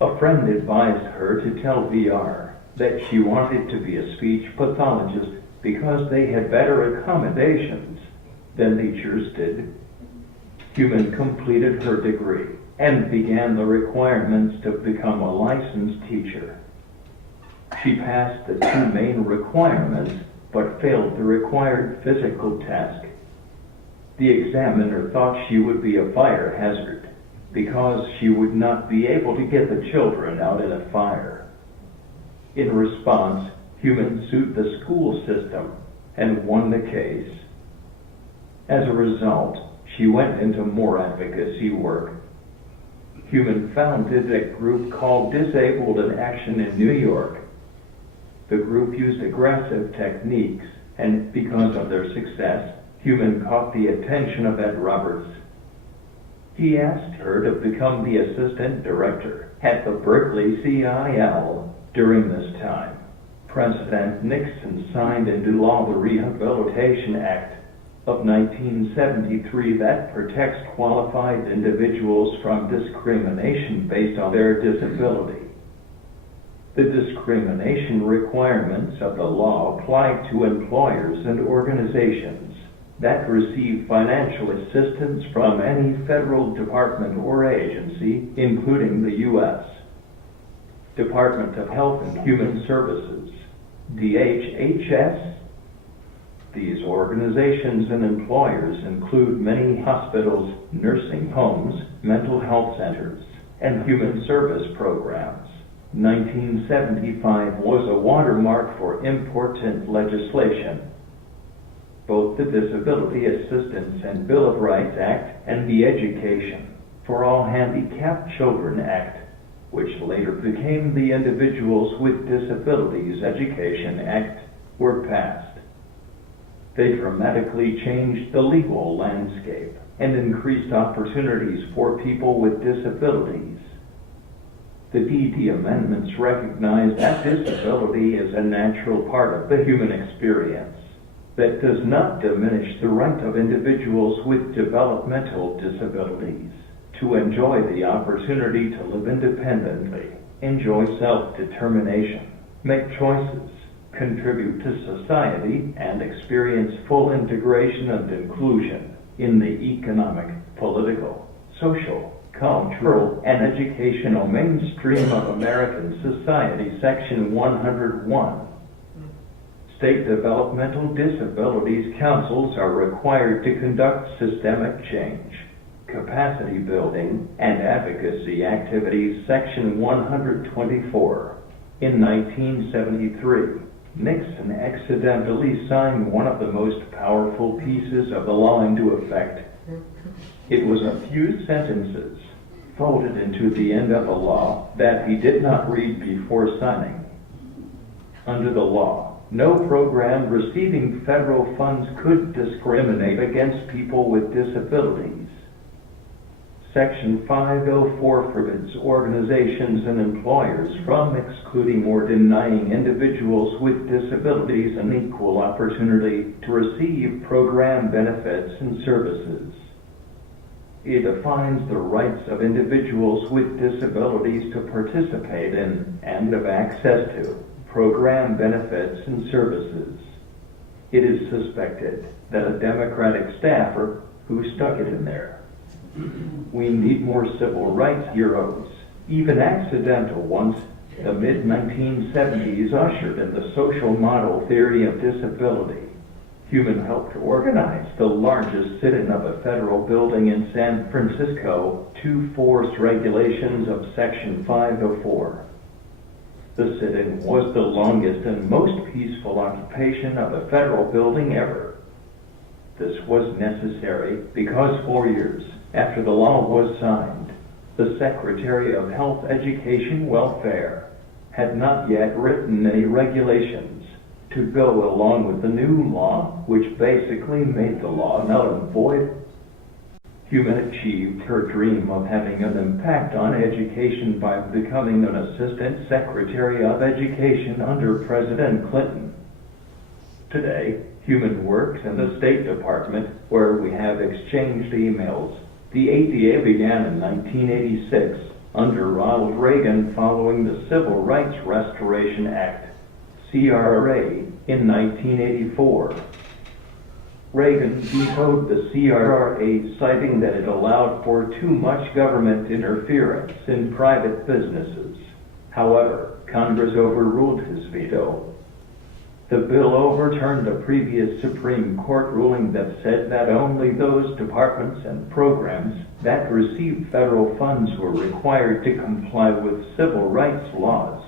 A friend advised her to tell VR that she wanted to be a speech pathologist because they had better accommodations than teachers did. Heumann completed her degree and began the requirements to become a licensed teacher. She passed the two main requirements, but failed the required physical task. The examiner thought she would be a fire hazard because she would not be able to get the children out in a fire. In response, Heumann sued the school system and won the case. As a result, she went into more advocacy work. Heumann founded a group called Disabled in Action in New York. The group used aggressive techniques, and because of their success, Heumann caught the attention of Ed Roberts. He asked her to become the assistant director at the Berkeley CIL. During this time, President Nixon signed into law the Rehabilitation Act of 1973 that protects qualified individuals from discrimination based on their disability. The discrimination requirements of the law apply to employers and organizations that receive financial assistance from any federal department or agency, including the U.S. Department of Health and Human Services, DHHS. These organizations and employers include many hospitals, nursing homes, mental health centers, and human service programs. 1975 was a watermark for important legislation. Both the Disability Assistance and Bill of Rights Act and the Education for All Handicapped Children Act which later became the Individuals with Disabilities Education Act, were passed. They dramatically changed the legal landscape and increased opportunities for people with disabilities. The DD amendments recognize that disability is a natural part of the human experience that does not diminish the right of individuals with developmental disabilities to enjoy the opportunity to live independently, enjoy self-determination, make choices, contribute to society, and experience full integration and inclusion in the economic, political, social, cultural, and educational mainstream of American society. Section 101. State developmental disabilities councils are required to conduct systemic change, capacity building, and advocacy activities. Section 124. In 1973, Nixon accidentally signed one of the most powerful pieces of the law into effect. It was a few sentences folded into the end of a law that he did not read before signing. Under the law, no program receiving federal funds could discriminate against people with disabilities. Section 504 forbids organizations and employers from excluding or denying individuals with disabilities an equal opportunity to receive program benefits and services. It defines the rights of individuals with disabilities to participate in and have access to program benefits and services. It is suspected that a Democratic staffer who stuck it in there. We need more civil rights heroes, even accidental ones. The mid-1970s ushered in the social model theory of disability. Human helped organize the largest sit-in of a federal building in San Francisco to force regulations of Section 504. The sit-in was the longest and most peaceful occupation of a federal building ever. This was necessary because 4 years after the law was signed, the Secretary of Health, Education, Welfare had not yet written any regulations to go along with the new law, which basically made the law null and void. Human achieved her dream of having an impact on education by becoming an Assistant Secretary of Education under President Clinton. Today, Human works in the State Department, where we have exchanged emails. The ADA began in 1986 under Ronald Reagan following the Civil Rights Restoration Act, CRR Aid, in 1984. Reagan vetoed the CRR Aid, citing that it allowed for too much government interference in private businesses. However, Congress overruled his veto. The bill overturned a previous Supreme Court ruling that said that only those departments and programs that received federal funds were required to comply with civil rights laws.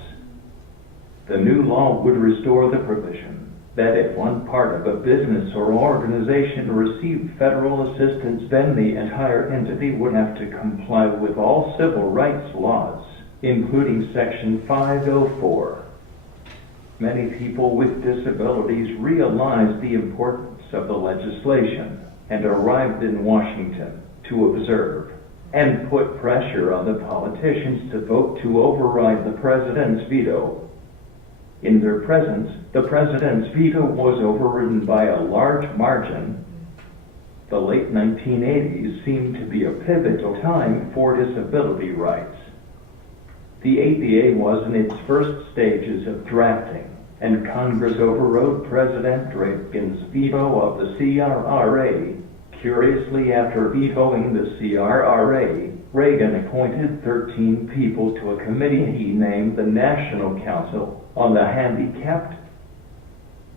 The new law would restore the provision that if one part of a business or organization received federal assistance, then the entire entity would have to comply with all civil rights laws, including Section 504. Many people with disabilities realized the importance of the legislation and arrived in Washington to observe and put pressure on the politicians to vote to override the president's veto. In their presence, the president's veto was overridden by a large margin. The late 1980s seemed to be a pivotal time for disability rights. The ADA was in its first stages of drafting, and Congress overrode President Reagan's veto of the CRR Aid. Curiously, after vetoing the CRR Aid, Reagan appointed 13 people to a committee he named the National Council on the Handicapped.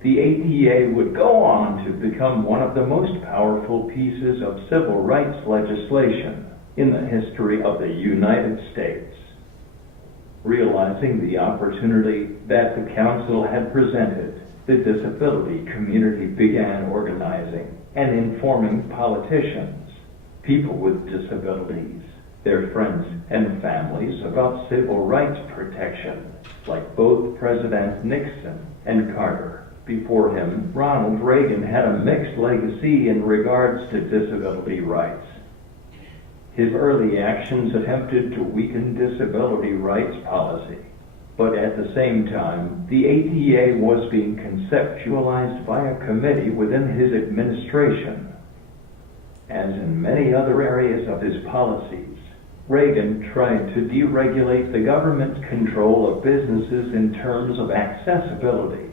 The ADA would go on to become one of the most powerful pieces of civil rights legislation in the history of the United States. Realizing the opportunity that the council had presented, the disability community began organizing and informing politicians, people with disabilities, their friends and families about civil rights protection, like both Presidents Nixon and Carter. Before him, Ronald Reagan had a mixed legacy in regards to disability rights. His early actions attempted to weaken disability rights policy, but at the same time, the ADA was being conceptualized by a committee within his administration. As in many other areas of his policies, Reagan tried to deregulate the government's control of businesses in terms of accessibility.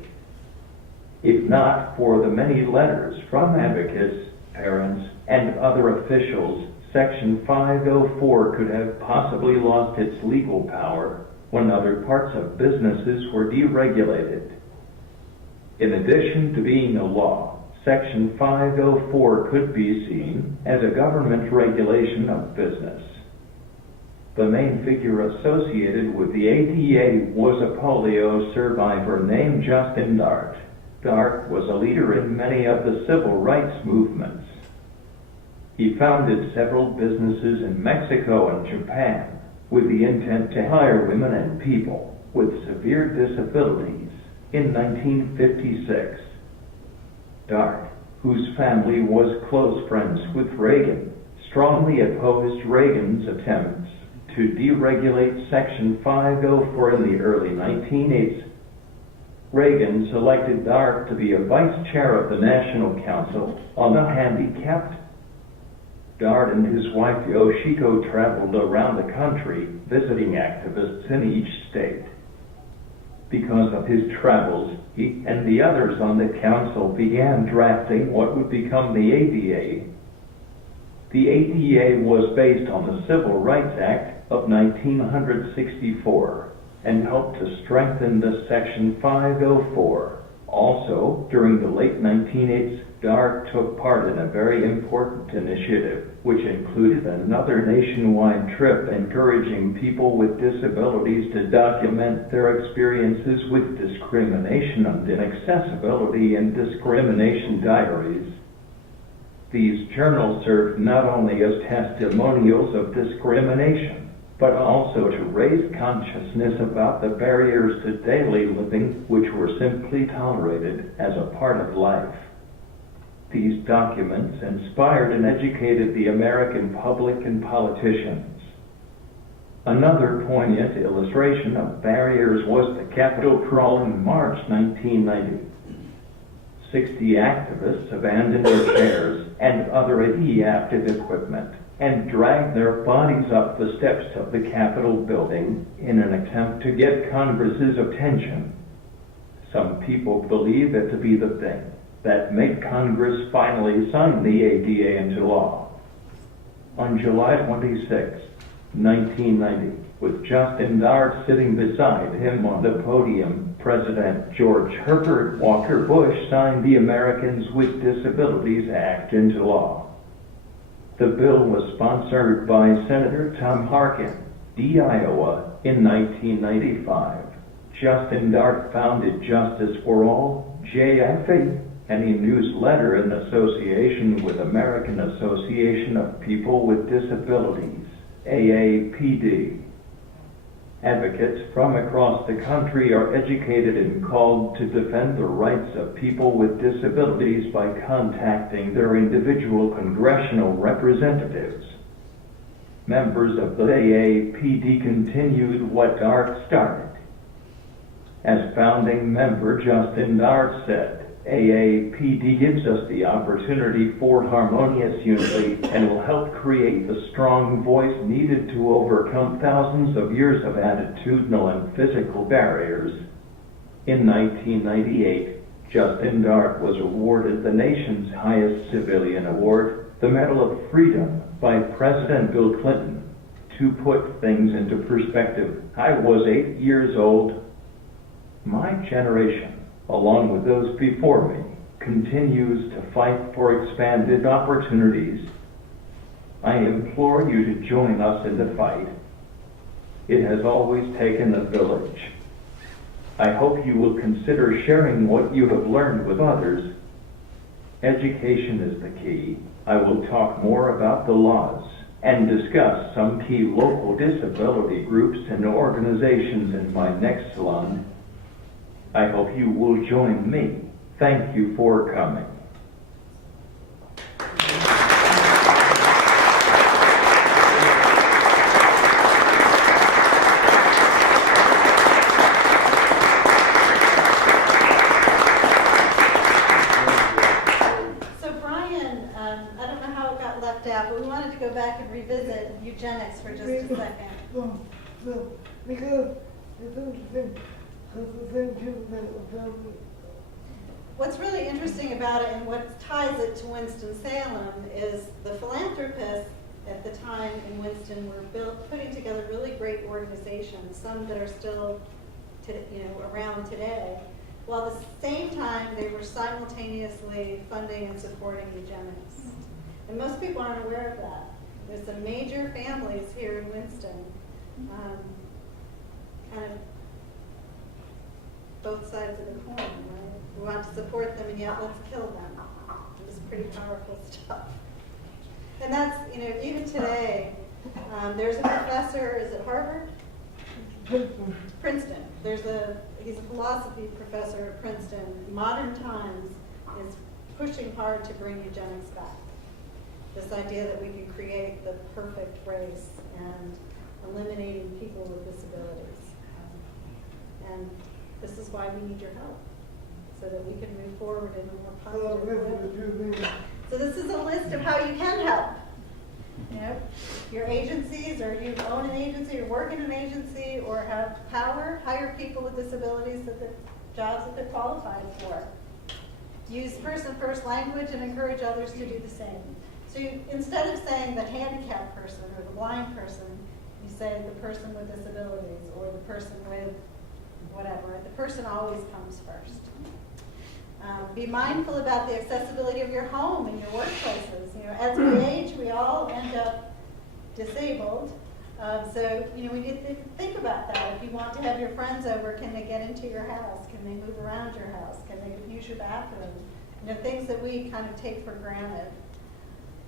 If not for the many letters from advocates, parents, and other officials, Section 504 could have possibly lost its legal power when other parts of businesses were deregulated. In addition to being a law, Section 504 could be seen as a government regulation of business. The main figure associated with the ADA was a polio survivor named Justin Dart. Dart was a leader in many of the civil rights movements. He founded several businesses in Mexico and Japan with the intent to hire women and people with severe disabilities in 1956. Dart, whose family was close friends with Reagan, strongly opposed Reagan's attempts to deregulate Section 504 in the early 1980s. Reagan selected Dart to be a vice chair of the National Council on the Handicapped. Dart and his wife Yoshiko traveled around the country visiting activists in each state. Because of his travels, he and the others on the council began drafting what would become the ADA. The ADA was based on the Civil Rights Act of 1964 and helped to strengthen the Section 504. Also, during the late 1980s, Dart took part in a very important initiative, which included another nationwide trip encouraging people with disabilities to document their experiences with discrimination and inaccessibility in Discrimination Diaries. These journals served not only as testimonials of discrimination, but also to raise consciousness about the barriers to daily living which were simply tolerated as a part of life. These documents inspired and educated the American public and politicians. Another poignant illustration of barriers was the Capitol crawl in March 1990. 60 activists abandoned their chairs and other ADA-active equipment and dragged their bodies up the steps of the Capitol building in an attempt to get Congress's attention. Some people believe it to be the thing that made Congress finally sign the ADA into law. On July 26, 1990, with Justin Dart sitting beside him on the podium, President George Herbert Walker Bush signed the Americans with Disabilities Act into law. The bill was sponsored by Senator Tom Harkin, D. Iowa, in 1995. Justin Dart founded Justice for All, JFA, and a newsletter in association with American Association of People with Disabilities, AAPD. Advocates from across the country are educated and called to defend the rights of people with disabilities by contacting their individual congressional representatives. Members of the AAPD continued what Dart started. As founding member Justin Dart said, AAPD gives us the opportunity for harmonious unity and will help create the strong voice needed to overcome thousands of years of attitudinal and physical barriers. In 1998, Justin Dart was awarded the nation's highest civilian award, the Medal of Freedom, by President Bill Clinton. To put things into perspective, I was 8 years old. My generation, along with those before me, continues to fight for expanded opportunities. I implore you to join us in the fight. It has always taken a village. I hope you will consider sharing what you have learned with others. Education is the key. I will talk more about the laws and discuss some key local disability groups and organizations in my next salon. I hope you will join me. Thank you for coming. So Bryan, I don't know how it got left out, but we wanted to go back and revisit eugenics for just a second. No, because it's interesting, because the same people that were telling me. What's really interesting about it and what ties it to Winston-Salem is the philanthropists at the time in Winston were putting together really great organizations, some that are still around today, while at the same time they were simultaneously funding and supporting eugenics. And most people aren't aware of that. There's some major families here in Winston, kind of both sides of the coin, right? We want to support them, and yet let's kill them. It's pretty powerful stuff. And that's, even today, there's a professor, is it Harvard? Princeton. He's a philosophy professor at Princeton. Modern Times is pushing hard to bring eugenics back. This idea that we can create the perfect race and eliminating people with disabilities. And this is why we need your help, so that we can move forward in a more positive way. So this is a list of how you can help. Your agencies, or you own an agency, or work in an agency, or have power, hire people with disabilities that the jobs that they're qualified for. Use person-first language and encourage others to do the same. So instead of saying the handicapped person or the blind person, you say the person with disabilities or the person with whatever. The person always comes first. Be mindful about the accessibility of your home and your workplaces. As we age, we all end up disabled. So we need to think about that. If you want to have your friends over, can they get into your house? Can they move around your house? Can they use your bathroom? Things that we kind of take for granted.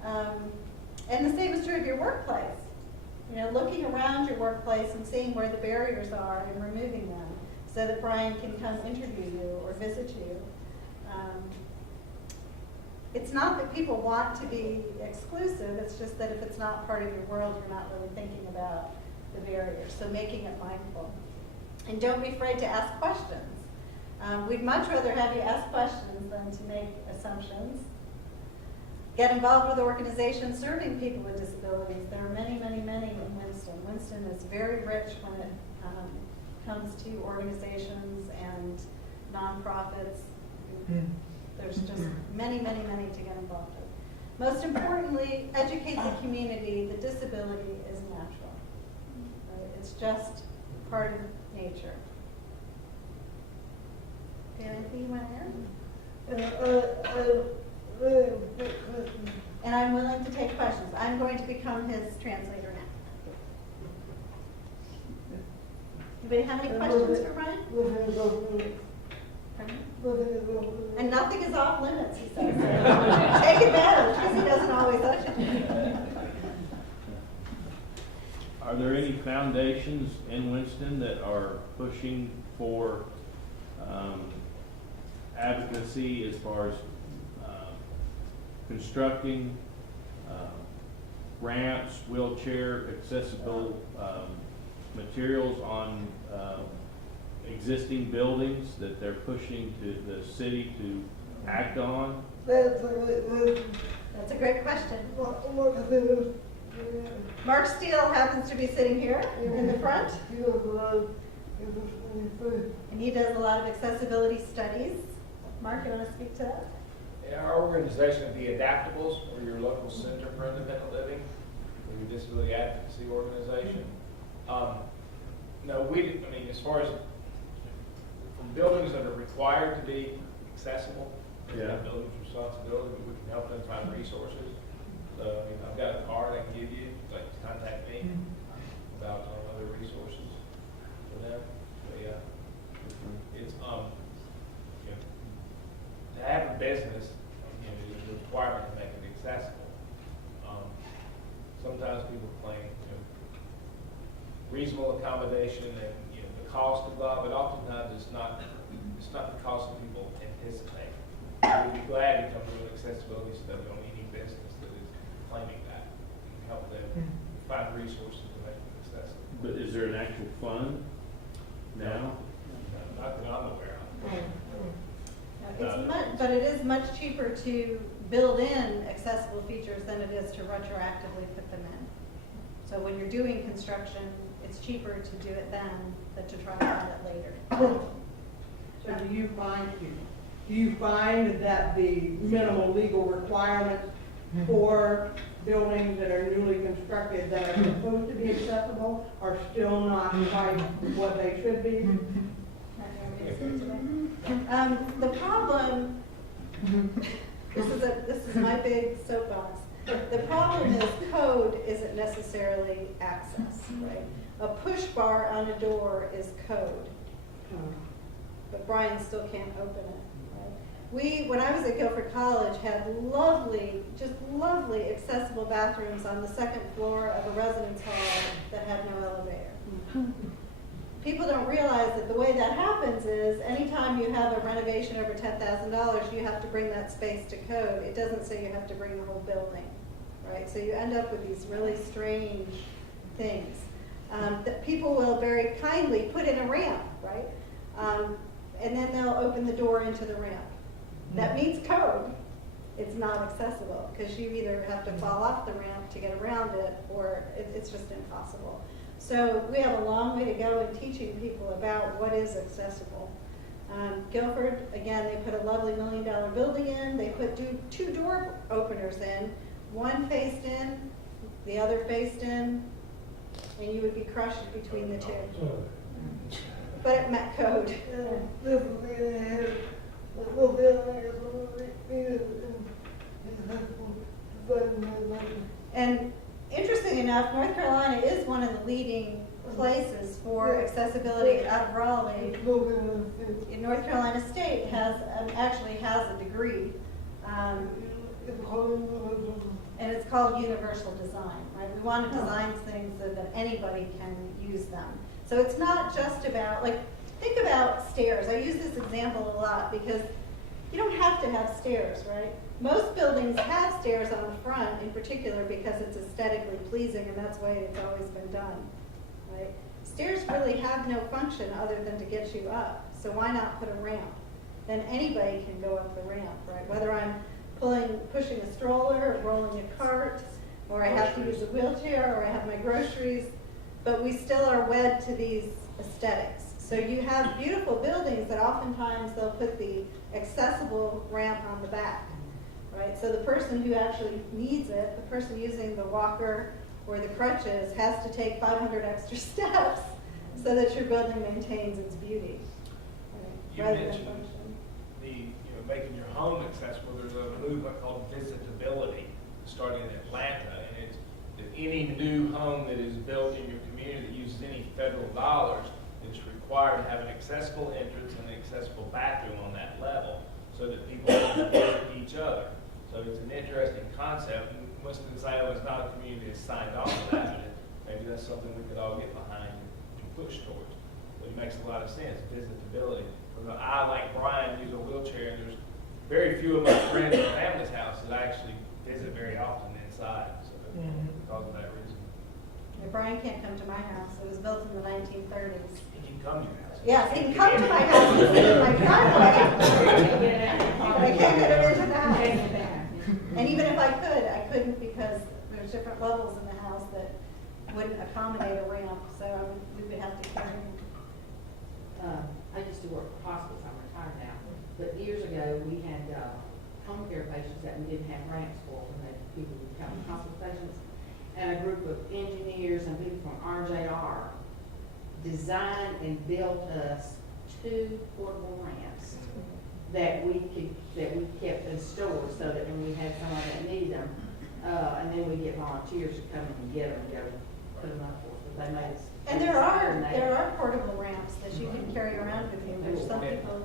And the same is true of your workplace. Looking around your workplace and seeing where the barriers are and removing them so that Bryan can come interview you or visit you. It's not that people want to be exclusive, it's just that if it's not part of your world, you're not really thinking about the barriers. So making it mindful. And don't be afraid to ask questions. We'd much rather have you ask questions than to make assumptions. Get involved with organizations serving people with disabilities. There are many, many, many in Winston. Winston is very rich when it comes to organizations and nonprofits. There's just many, many, many to get involved with. Most importantly, educate the community that disability is natural. It's just part of nature. Do you have anything you want to add? And I'm willing to take questions. I'm going to become his translator now. Anybody have any questions for Bryan? And nothing is off limits, he says. Take advantage, because he doesn't always actually. Are there any foundations in Winston that are pushing for advocacy as far as constructing ramps, wheelchair accessible materials on existing buildings that they're pushing to the city to act on? That's a great question. Mark Steele happens to be sitting here in the front. And he does a lot of accessibility studies. Mark, you want to speak to that? Our organization, the Adaptables, or your local center for independent living, or your disability advocacy organization. No, as far as from buildings that are required to be accessible, buildings responsibility, we can help them find resources. So, I've got a card I can give you, like to contact me about other resources for them. But yeah, it's to have a business, there's a requirement to make it accessible. Sometimes reasonable accommodation and, you know, the cost involved, but oftentimes it's not the cost that people anticipate. We'd be glad to come to an accessibility study on any business that is claiming that and help them find resources to make it accessible. But is there an actual fund now? Not that I'm aware of. But it is much cheaper to build in accessible features than it is to retroactively put them in. So when you're doing construction, it's cheaper to do it then than to try to find it later. So do you find that the minimal legal requirements for buildings that are newly constructed that are supposed to be accessible are still not quite what they should be? The problem, this is my big soapbox. The problem is code isn't necessarily access, right? A push bar on a door is code, but Brian still can't open it, right? When I was at Guilford College, had just lovely accessible bathrooms on the second floor of a residence hall that had no elevator. People don't realize that the way that happens is anytime you have a renovation over $10,000, you have to bring that space to code. It doesn't say you have to bring the whole building, right? So you end up with these really strange things. That people will very kindly put in a ramp, right? And then they'll open the door into the ramp. That means code. It's not accessible because you either have to fall off the ramp to get around it or it's just impossible. So we have a long way to go in teaching people about what is accessible. Guilford, again, they put a lovely $1 million building in. They put two door openers in. One faced in, the other faced in, and you would be crushed between the two. But it met code. And interesting enough, North Carolina is one of the leading places for accessibility out of Raleigh. In North Carolina State actually has a degree, and it's called universal design, right? We want to design things so that anybody can use them. So it's not just about, like, think about stairs. I use this example a lot because you don't have to have stairs, right? Most buildings have stairs on the front in particular because it's aesthetically pleasing and that's the way it's always been done, right? Stairs really have no function other than to get you up. So why not put a ramp? Then anybody can go up the ramp, right? Whether I'm pushing a stroller or rolling a cart, or I have to use a wheelchair, or I have my groceries, but we still are wed to these aesthetics. So you have beautiful buildings that oftentimes they'll put the accessible ramp on the back, right? So the person who actually needs it, the person using the walker or the crutches, has to take 500 extra steps so that your building maintains its beauty. Right? You Rather than mentioned function. making your home accessible. There's a movement called visitability starting in Atlanta, and it's that any new home that is built in your community that uses any federal dollars, it's required to have an accessible entrance and an accessible bathroom on that level so that people can visit each other. So it's an interesting concept. Winston-Salem is not a community that's signed on to that, but maybe that's something we could all get behind and push towards. But it makes a lot of sense, visitability. I, like Brian, use a wheelchair, and there's very few of my friends and family's houses that I actually visit very often inside, so because of that reason. Yeah, Brian can't come to my house. It was built in the 1930s. He can come to your house. Yes, he can come to my house and sit in my driveway. But I can't get him into the house. And even if I couldn't because there's different levels in the house that wouldn't accommodate a ramp, so we would have to carry him. I used to work for hospice. I'm retired now. But years ago, we had home care patients that we didn't have ramps for when people would come to hospice patients. And a group of engineers and people from RJR designed and built us 2 portable ramps that we kept in stores so that when we had someone that needed them, and then we get volunteers to come and get them and go put them up for us. But they made us. And there are portable ramps that you can carry around with you. There's some people.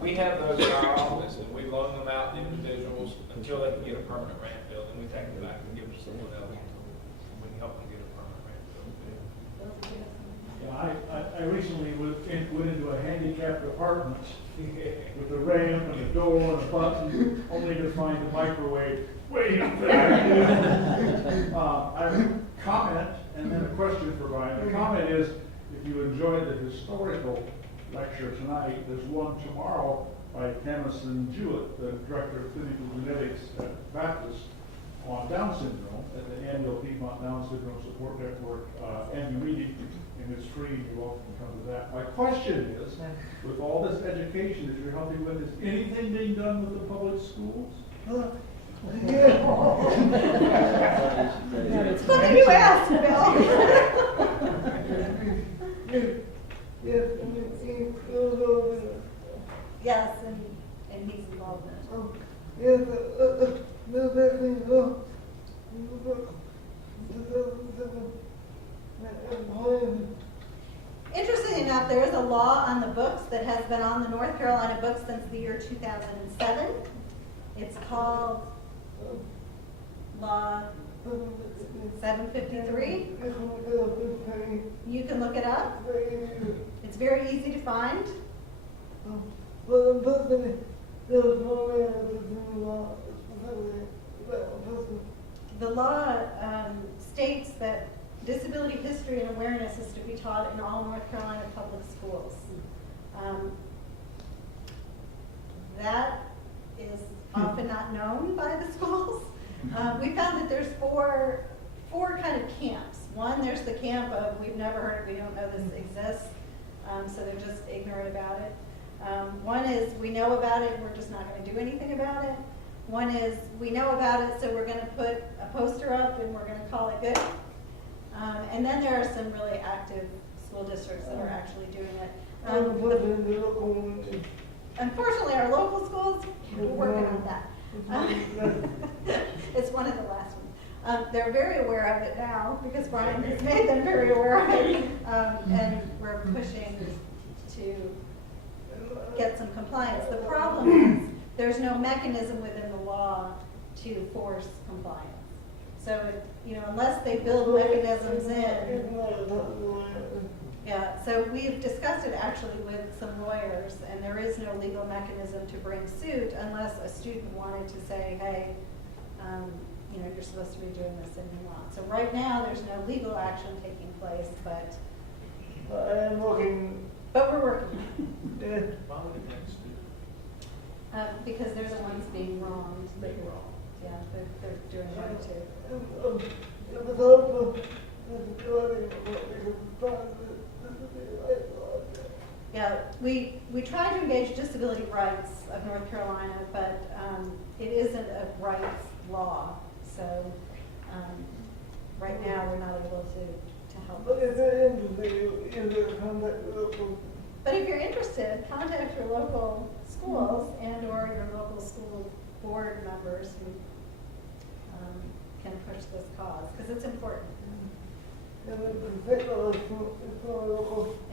We have those in our office, and we loan them out to individuals until they can get a permanent ramp built, and we take them back and give them to someone else. We can help them get a permanent ramp built. Yeah, I recently went into a handicapped apartment with a ramp and a door and a button, only to find a microwave way up there. I have a comment and then a question for Bryan. The comment is, if you enjoyed the historical lecture tonight, there's one tomorrow by Tennyson Jewett, the Director of Clinical Genetics at Baptist, on Down syndrome at the annual Piedmont Down Syndrome Support Network annual meeting, and it's free. You're welcome to come to that. My question is, with all this education that you're helping with, is anything being done with the public schools? It's funny you asked, Bill. Yes, and Yes, and he's involved in it. oh, yes, no, that thing, Interestingly enough, there is a law on the books that has been on the North Carolina books since the year 2007. It's called Law 753. You can look it up. It's very easy to find. The law states that disability history and awareness is to be taught in all North Carolina public schools. That is often not known by the schools. We found that there's four kind of camps. One, there's the camp of we've never heard it, we don't know this exists, so they're just ignorant about it. One is we know about it, we're just not going to do anything about it. One is we know about it, so we're going to put a poster up and we're going to call it good. And then there are some really active school districts that are actually doing it. Unfortunately, our local schools, we're working on that. It's one of the last ones. They're very aware of it now because Bryan has made them very aware of it. And we're pushing to get some compliance. The problem is there's no mechanism within the law to force compliance. So, unless they build mechanisms in. Yeah, so we've discussed it actually with some lawyers, and there is no legal mechanism to bring suit unless a student wanted to say, hey, you're supposed to be doing this and you're not. So right now, there's no legal action taking place, but we're working. Why would it bring students? Because they're the ones being wronged. Yeah, they're doing right too. Yeah, we try to engage Disability Rights of North Carolina, but it isn't a rights law. So right now we're not able to help. But if you're interested, contact your local schools and or your local school board members who can push this cause, because it's important. And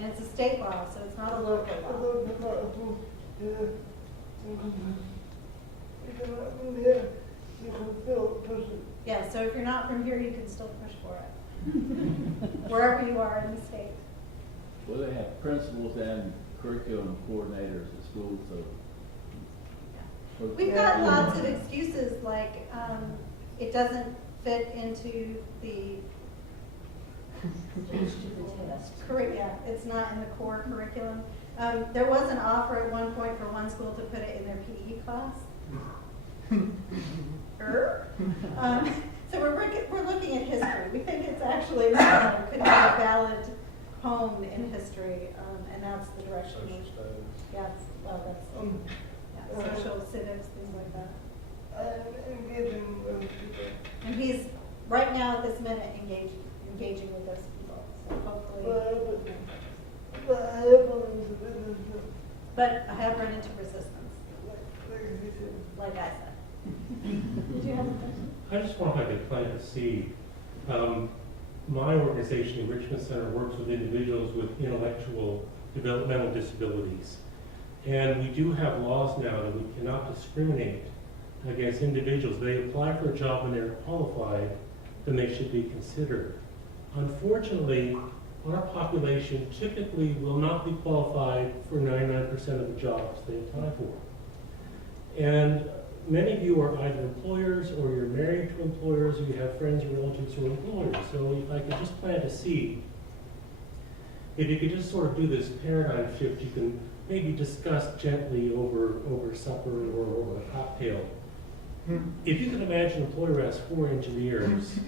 it's a state law, so it's not a local law. Yeah, so if you're not from here, you can still push for it, wherever you are in the state. Well, they have principals and curriculum coordinators at schools, so. We've got lots of excuses like it doesn't fit into the curriculum. It's not in the core curriculum. There was an offer at one point for one school to put it in their PE class. So we're looking at history. We think it's actually could have a valid home in history, and that's the direction. Social studies. Yes, well, that's social civics, things like that. And he's right now at this minute engaging with those people. So hopefully. But I have run into resistance, like I said. Do you have a question? I just want to have a plant a seed. My organization, Enrichment Center, works with individuals with intellectual developmental disabilities. And we do have laws now that we cannot discriminate against individuals. They apply for a job and they're qualified, then they should be considered. Unfortunately, our population typically will not be qualified for 99% of the jobs they apply for. And many of you are either employers or you're married to employers or you have friends or relatives who are employers. So if I could just plant a seed, if you could just sort of do this paradigm shift, you can maybe discuss gently over supper or over a cocktail. If you can imagine an employer has 4 engineers,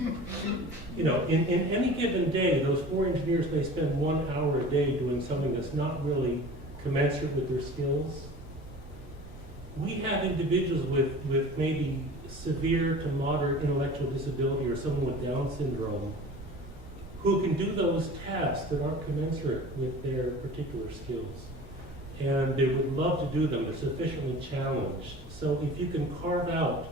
you know, in any given day, those 4 engineers may spend 1 hour a day doing something that's not really commensurate with their skills. We have individuals with maybe severe to moderate intellectual disability or someone with Down syndrome who can do those tasks that aren't commensurate with their particular skills. And they would love to do them, they're sufficiently challenged. So if you can carve out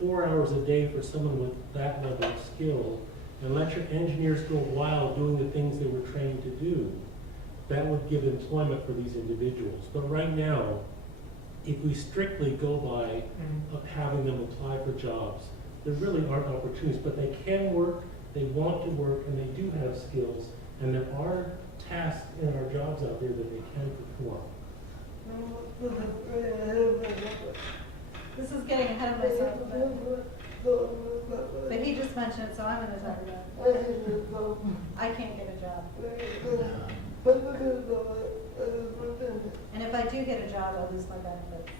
4 hours a day for someone with that level of skill and let your engineers go wild doing the things they were trained to do, that would give employment for these individuals. But right now, if we strictly go by having them apply for jobs, there really aren't opportunities, but they can work, they want to work, and they do have skills, and there are tasks in our jobs out there that they can perform. This is getting ahead of myself, but he just mentioned it, so I'm gonna talk about it. I can't get a job. And if I do get a job, I'll lose my benefits.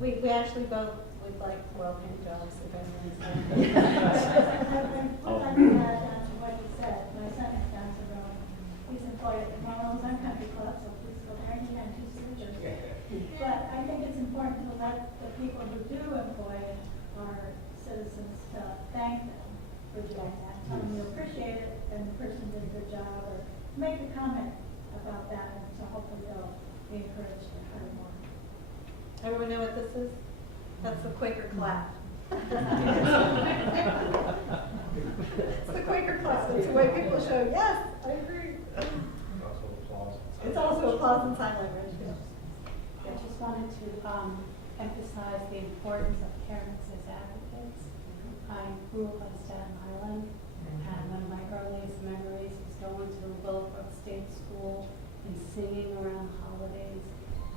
We actually both would like well-paying jobs, if anyone's What I can add on to what you said, my son is Down syndrome. He's employed at the Ronald Reagan Country Club, so please go there, he and 2 signatures. But I think it's important to let the people who do employ our citizens to thank them for doing that. Tell them you appreciate it, and the person did a good job, or make a comment about that, and so hopefully they'll be encouraged to hire more. Everyone know what this is? That's the Quaker clap. It's the Quaker clap. It's the way people show, yes, I agree. It's also applause and sign language. I just wanted to emphasize the importance of parents as advocates. I grew up on Staten Island, and one of my earliest memories was going to Willowbrook State School and singing around holidays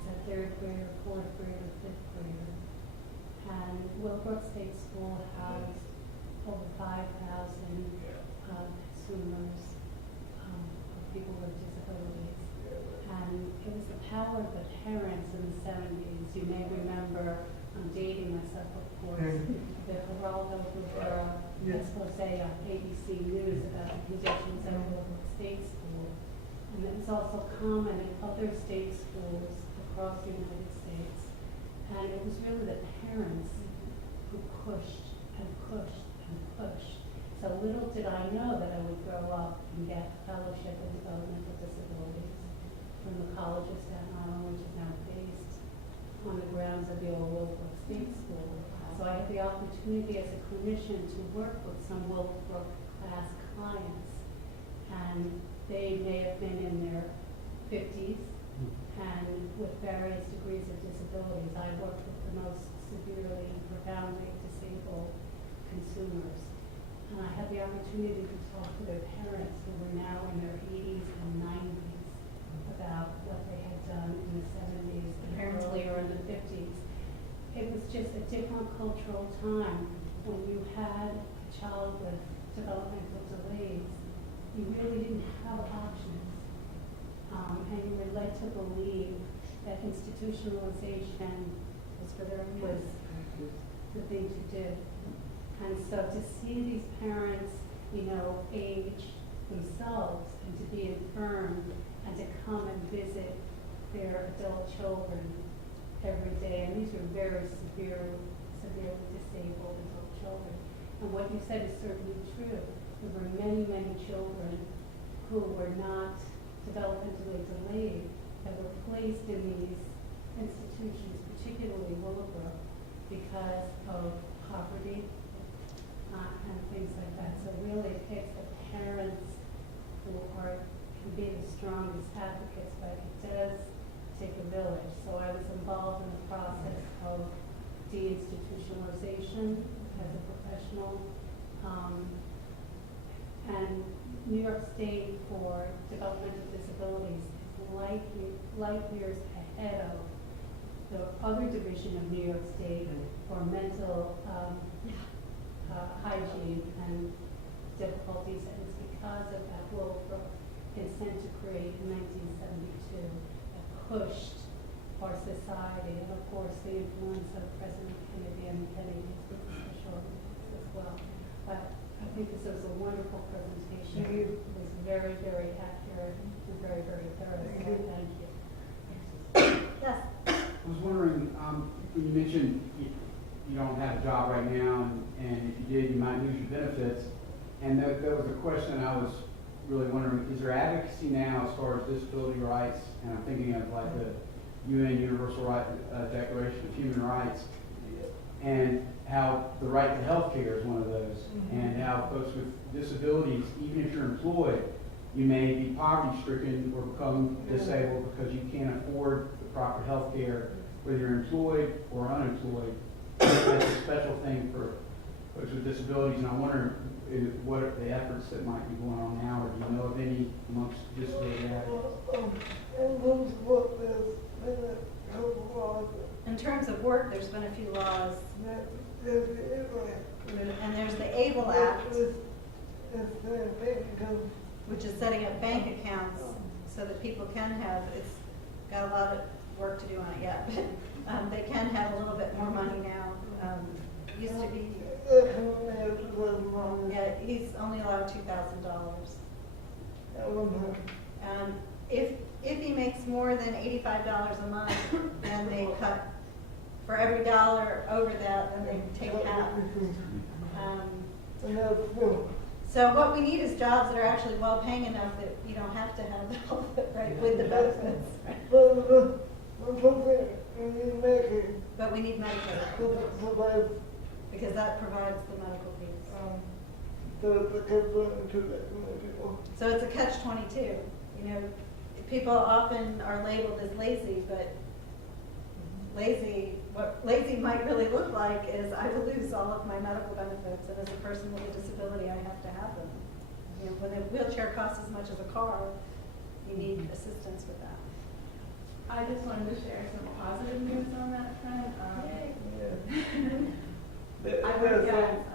as a 3rd grader, 4th grader, 5th grader. And Willowbrook State School has over 5,000 consumers of people with disabilities. And it was the power of the parents in the 70s. You may remember, I'm dating myself, of course, the Geraldo Rivera expose on ABC News about the conditions at Willowbrook State School. And it was also common in other state schools across the United States. And it was really the parents who pushed and pushed and pushed. So little did I know that I would grow up and get a fellowship in developmental disabilities from the College of Staten Island, which is now based on the grounds of the old Willowbrook State School. So I had the opportunity as a clinician to work with some Willowbrook class clients. And they may have been in their 50s and with various degrees of disabilities. I worked with the most severely and profoundly disabled consumers. And I had the opportunity to talk to their parents who were now in their 80s and 90s about what they had done in the 70s and earlier in the 50s. It was just a different cultural time when you had a child with developmental delays. You really didn't have options. And you were led to believe that institutionalization was the thing to do. And so to see these parents, age themselves and to be infirmed and to come and visit their adult children every day, and these are very severely disabled adult children. And what you said is certainly true. There were many, many children who were not developmentally delayed that were placed in these institutions, particularly Willowbrook, because of poverty and things like that. So really it takes the parents who can be the strongest advocates, but it does take a village. So I was involved in the process of deinstitutionalization as a professional. And New York State for developmental disabilities is light years ahead of the other division of New York State for mental hygiene and difficulties, and it's because of that Willowbrook consent decree in 1972 that pushed our society, and of course the influence of President Kennedy and Kennedy's special as well. But I think this was a wonderful presentation. It was very, very accurate and very, very thorough. So thank you. Yes. I was wondering, when you mentioned you don't have a job right now, and if you did, you might lose your benefits. And there was a question I was really wondering, is there advocacy now as far as disability rights? And I'm thinking of like the UN Universal Declaration of Human Rights, and how the right to health care is one of those, and how folks with disabilities, even if you're employed, you may be poverty stricken or become disabled because you can't afford the proper health care, whether you're employed or unemployed. That's a special thing for folks with disabilities, and I wonder what are the efforts that might be going on now, or do you know of any amongst disability advocates? In terms of work, there's been a few laws, and there's the ABLE Act, which is setting up bank accounts so that people can have, it's got a lot of work to do on it yet, but they can have a little bit more money now. Used to be, yeah, he's only allowed $2,000. If he makes more than $85 a month, then they cut, for every dollar over that, then they take half. So what we need is jobs that are actually well paying enough that you don't have to have the health, right, with the benefits. But we need Medicaid, because that provides the medical piece. So it's a catch-22. You know, people often are labeled as lazy, but what lazy might really look like is I will lose all of my medical benefits, and as a person with a disability, I have to have them. You know, when a wheelchair costs as much as a car, you need assistance with that. I just wanted to share some positive news on that front. I work at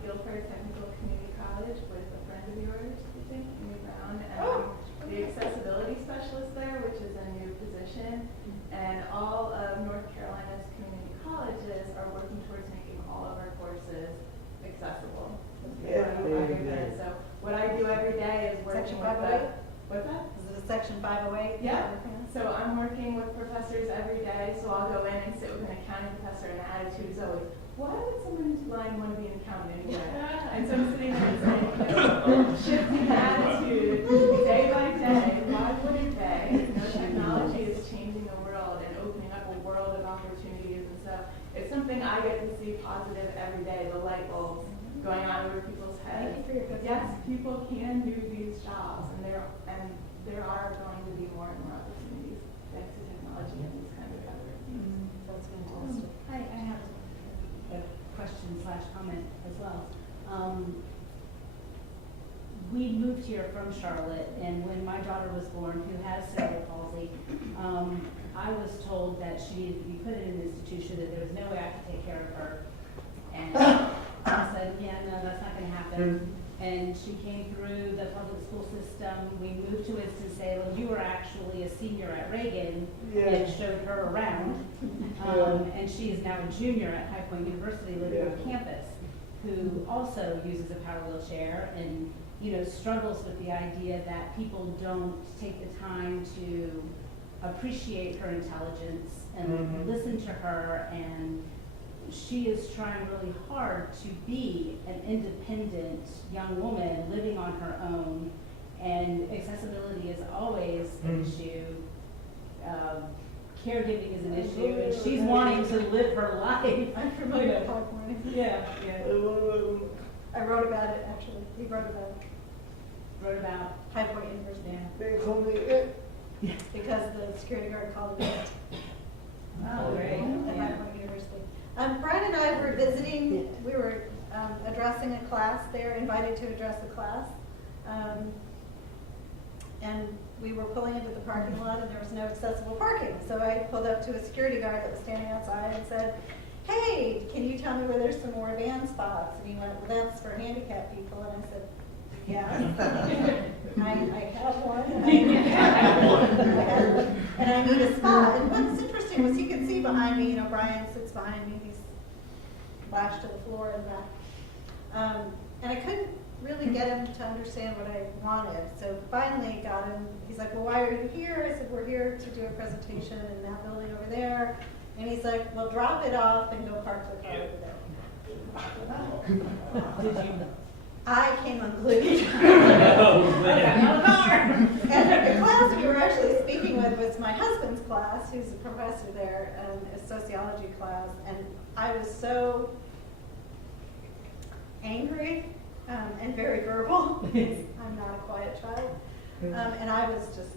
Guilford Technical Community College with a friend of yours, I think, Amy Brown, and the accessibility specialist there, which is a new position. And all of North Carolina's community colleges are working towards making all of our courses accessible. So what I do every day is working with the, what's that? Is it a Section 508? Yeah. So I'm working with professors every day, so I'll go in and sit with an accounting professor, and the attitude is always, why would someone who's blind want to be an accountant anyway? And so I'm sitting there and saying, shifting the attitude day by day, why wouldn't they? You know, technology is changing the world and opening up a world of opportunities, and so it's something I get to see positive every day, the light bulbs going on over people's heads. Thank you for your good Yes, people can do these jobs, and there are going to be more and more opportunities thanks to technology and these kind of efforts. That's fantastic. I have a question/comment as well. We moved here from Charlotte, and when my daughter was born, who has cerebral palsy, I was told that she needed to be put in an institution, that there was no way I could take care of her. And I said, yeah, no, that's not going to happen. And she came through the public school system. We moved to Winston-Salem. You were actually a senior at Reagan and showed her around. And she is now a junior at High Point University living on campus, who also uses a power wheelchair and, you know, struggles with the idea that people don't take the time to appreciate her intelligence and listen to her, and she is trying really hard to be an independent young woman living on her own, and accessibility is always an issue. Caregiving is an issue, and she's wanting to live her life. I'm familiar with PowerPoint. Yeah. I wrote about it, actually. We wrote about it. Wrote about High Point University. They call me it. Because the security guard called it. Oh, great. At High Point University. Brian and I were visiting, we were addressing a class there, invited to address a class. And we were pulling into the parking lot and there was no accessible parking. So I pulled up to a security guard that was standing outside and said, hey, can you tell me where there's some more van spots? And he went, well, that's for handicapped people. And I said, yeah, I have one. And I need a spot. And what's interesting was you can see behind me, Bryan sits behind me. He's lashed to the floor in that. And I couldn't really get him to understand what I wanted. So finally got him, he's like, well, why are you here? I said, we're here to do a presentation in that building over there. And he's like, well, drop it off and go park the car over there. Did you? I came unglued. And the class we were actually speaking with was my husband's class, who's a professor there, a sociology class. And I was so angry and very verbal. I'm not a quiet child. And I was just,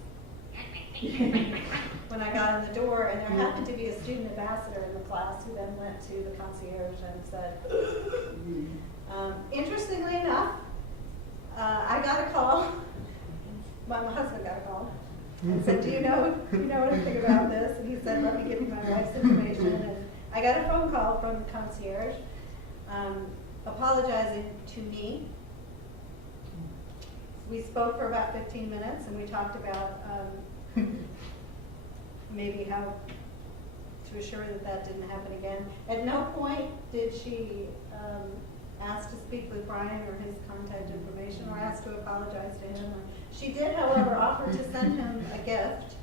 when I got in the door, and there happened to be a student ambassador in the class who then went to the concierge and said, interestingly enough, I got a call, my husband got a call, and said, do you know anything about this? And he said, let me give you my wife's information. And I got a phone call from the concierge apologizing to me. We spoke for about 15 minutes and we talked about maybe how to assure that didn't happen again. At no point did she ask to speak with Bryan or his contact information or ask to apologize to him. She did, however, offer to send him a gift,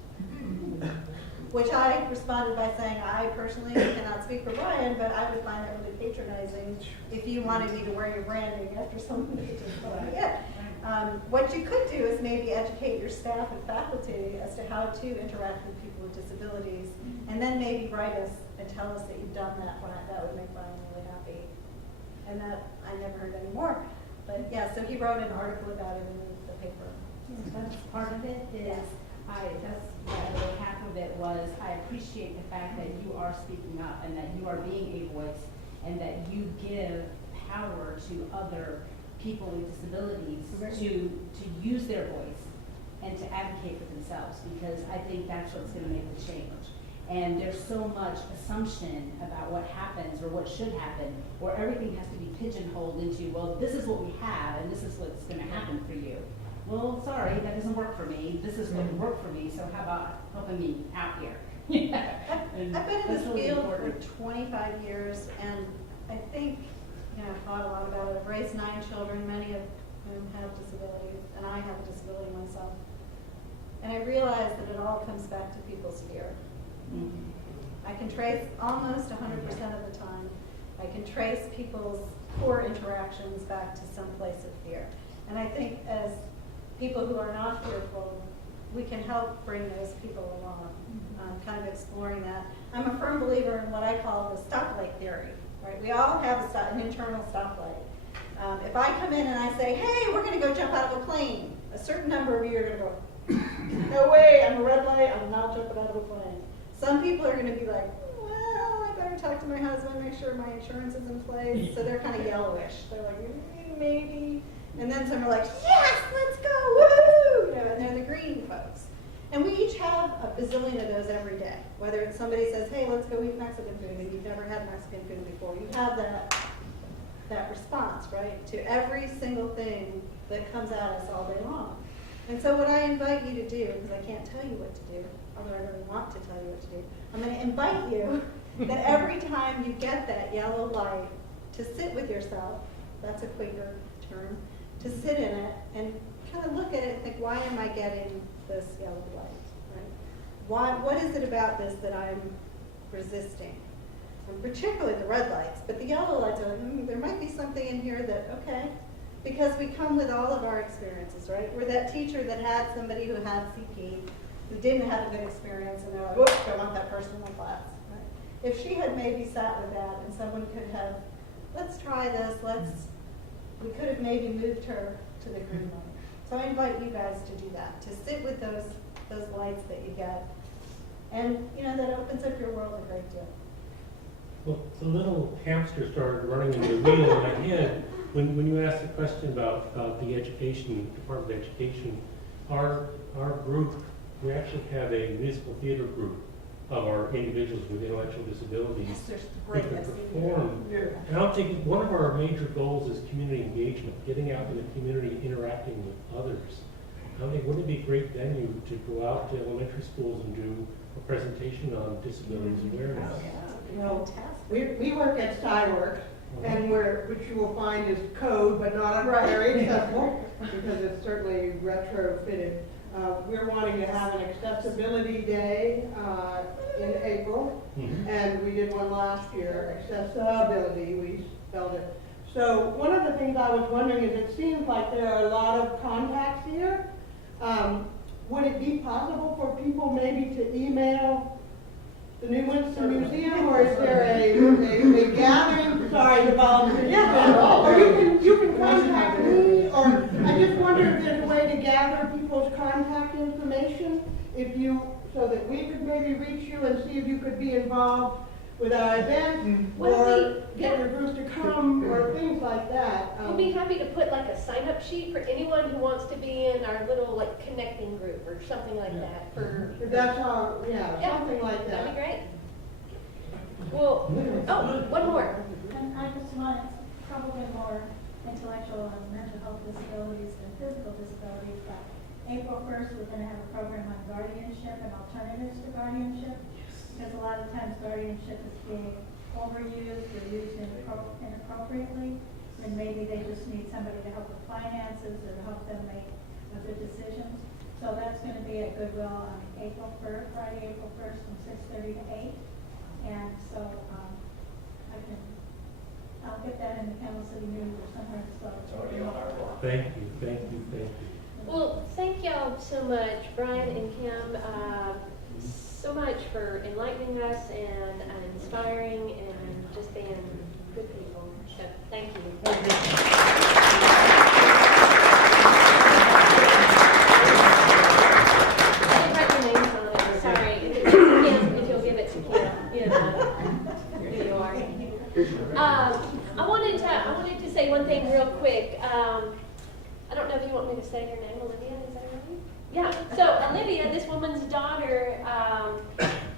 which I responded by saying, I personally cannot speak for Bryan, but I would find that really patronizing if you wanted me to wear your branding after somebody just told me it. What you could do is maybe educate your staff and faculty as to how to interact with people with disabilities, and then maybe write us and tell us that you've done that. That would make Bryan really happy. And that I never heard any more. But yeah, so he wrote an article about it in the paper. That's part of it is, that's the other half of it was, I appreciate the fact that you are speaking up and that you are being a voice and that you give power to other people with disabilities to use their voice and to advocate for themselves, because I think that's what's going to make the change. And there's so much assumption about what happens or what should happen, or everything has to be pigeonholed into, well, this is what we have and this is what's going to happen for you. Well, sorry, that doesn't work for me. This is what worked for me, so how about helping me out here? I've been in this field for 25 years, and I think, I've thought a lot about it. I've raised 9 children, many of whom have disabilities, and I have a disability myself. And I realize that it all comes back to people's fear. I can trace almost 100% of the time, I can trace people's poor interactions back to some place of fear. And I think as people who are not fearful, we can help bring those people along, kind of exploring that. I'm a firm believer in what I call the stoplight theory. Right? We all have an internal stoplight. If I come in and I say, hey, we're going to go jump out of a plane, a certain number of you are going to go, no way, I'm a red light, I'm not jumping out of a plane. Some people are going to be like, well, I better talk to my husband, make sure my insurance is in place. So they're kind of yellowish. They're like, maybe. And then some are like, yes, let's go, woohoo! And they're the green folks. And we each have a bazillion of those every day. Whether it's somebody says, hey, let's go eat Mexican food, and you've never had Mexican food before. You have that response, right, to every single thing that comes at us all day long. And so what I invite you to do, because I can't tell you what to do, although I really want to tell you what to do, I'm going to invite you that every time you get that yellow light, to sit with yourself, that's a Quaker term, to sit in it and kind of look at it and think, why am I getting this yellow light? Right? What is it about this that I'm resisting? And particularly the red lights, but the yellow lights are like, there might be something in here that, okay, because we come with all of our experiences, right? We're that teacher that had somebody who had CP, who didn't have a good experience, and they're like, whoops, I want that person in my class. Right? If she had maybe sat with that and someone could have, let's try this, we could have maybe moved her to the green light. So I invite you guys to do that, to sit with those lights that you get. And, that opens up your world a great deal. Well, the little hamster started running in the wheel in my head when you asked the question about the education, Department of Education. Our group, we actually have a municipal theater group of our individuals with intellectual disabilities who can perform. And I'm thinking one of our major goals is community engagement, getting out in the community, interacting with others. I mean, wouldn't it be a great venue to go out to elementary schools and do a presentation on disabilities awareness? You know, we work at SciWorks, and which you will find is code, but not very accessible, because it's certainly retrofitted. We're wanting to have an accessibility day in April, and we did one last year, accessibility, we spelled it. So one of the things I was wondering is it seems like there are a lot of contacts here. Would it be possible for people maybe to email the New Winston Museum, or is there a gathering, sorry to volunteer, or you can contact me, or I just wonder if there's a way to gather people's contact information, so that we could maybe reach you and see if you could be involved with our event, or get your group to come, or things like that. We'll be happy to put like a sign-up sheet for anyone who wants to be in our little like connecting group or something like that. If that's how, something like that. That'd be great. Well, one more. And I just want, it's probably more intellectual and mental health disabilities than physical disabilities, but April 1st, we're going to have a program on guardianship and alternatives to guardianship. Because a lot of times guardianship is being overused or used inappropriately, and maybe they just need somebody to help with finances or to help them make good decisions. So that's going to be at Goodwill on Friday, April 1st from 6:30 to 8. And so I'll get that in the Campbell City News or somewhere. So It's already on our blog. Thank you. Well, thank y'all so much, Brian and Kim, so much for enlightening us and inspiring and just being good people. So thank you. I didn't write your names on it. Sorry. If you'll give it to Kim, you know who you are. I wanted to say one thing real quick. I don't know if you want me to say her name, Olivia, is that right? Yeah, so Olivia, this woman's daughter,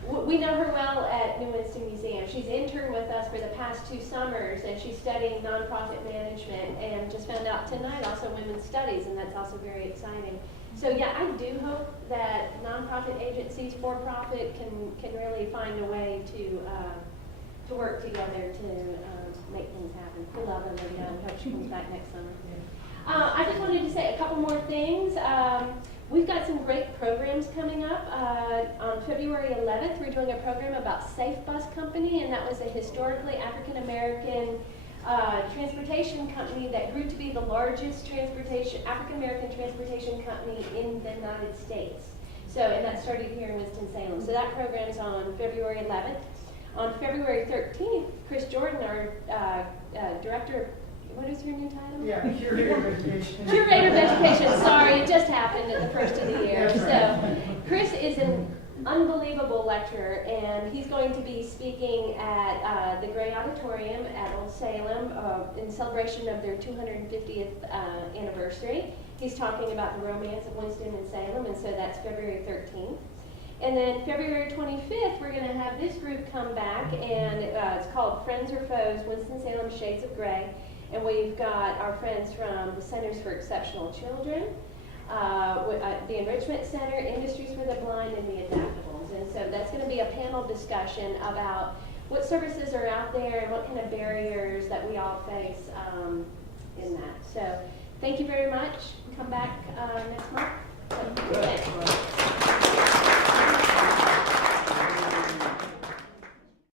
we know her well at New Winston Museum. She's interned with us for the past 2 summers, and she's studying nonprofit management, and just found out tonight also women's studies, and that's also very exciting. So yeah, I do hope that nonprofit agencies, for-profit, can really find a way to work together to make things happen. We love Olivia, and hope she comes back next summer. I just wanted to say a couple more things. We've got some great programs coming up. On February 11th, we're doing a program about Safe Bus Company, and that was a historically African-American transportation company that grew to be the largest African-American transportation company in the United States. So, and that started here in Winston-Salem. So that program's on February 11th. On February 13th, Chris Jordan, our director, what is your new title? Yeah, Curator of Education. Curator of Education, sorry, it just happened at the first of the year. So Chris is an unbelievable lecturer, and he's going to be speaking at the Gray Auditorium at Old Salem in celebration of their 250th anniversary. He's talking about the romance of Winston and Salem, and so that's February 13th. And then February 25th, we're going to have this group come back, and it's called Friends or Foes, Winston-Salem Shades of Gray. And we've got our friends from the Centers for Exceptional Children, the Enrichment Center, Industries for the Blind, and the Adaptables. And so that's going to be a panel discussion about what services are out there and what kind of barriers that we all face in that. So thank you very much. Come back next month. Thanks.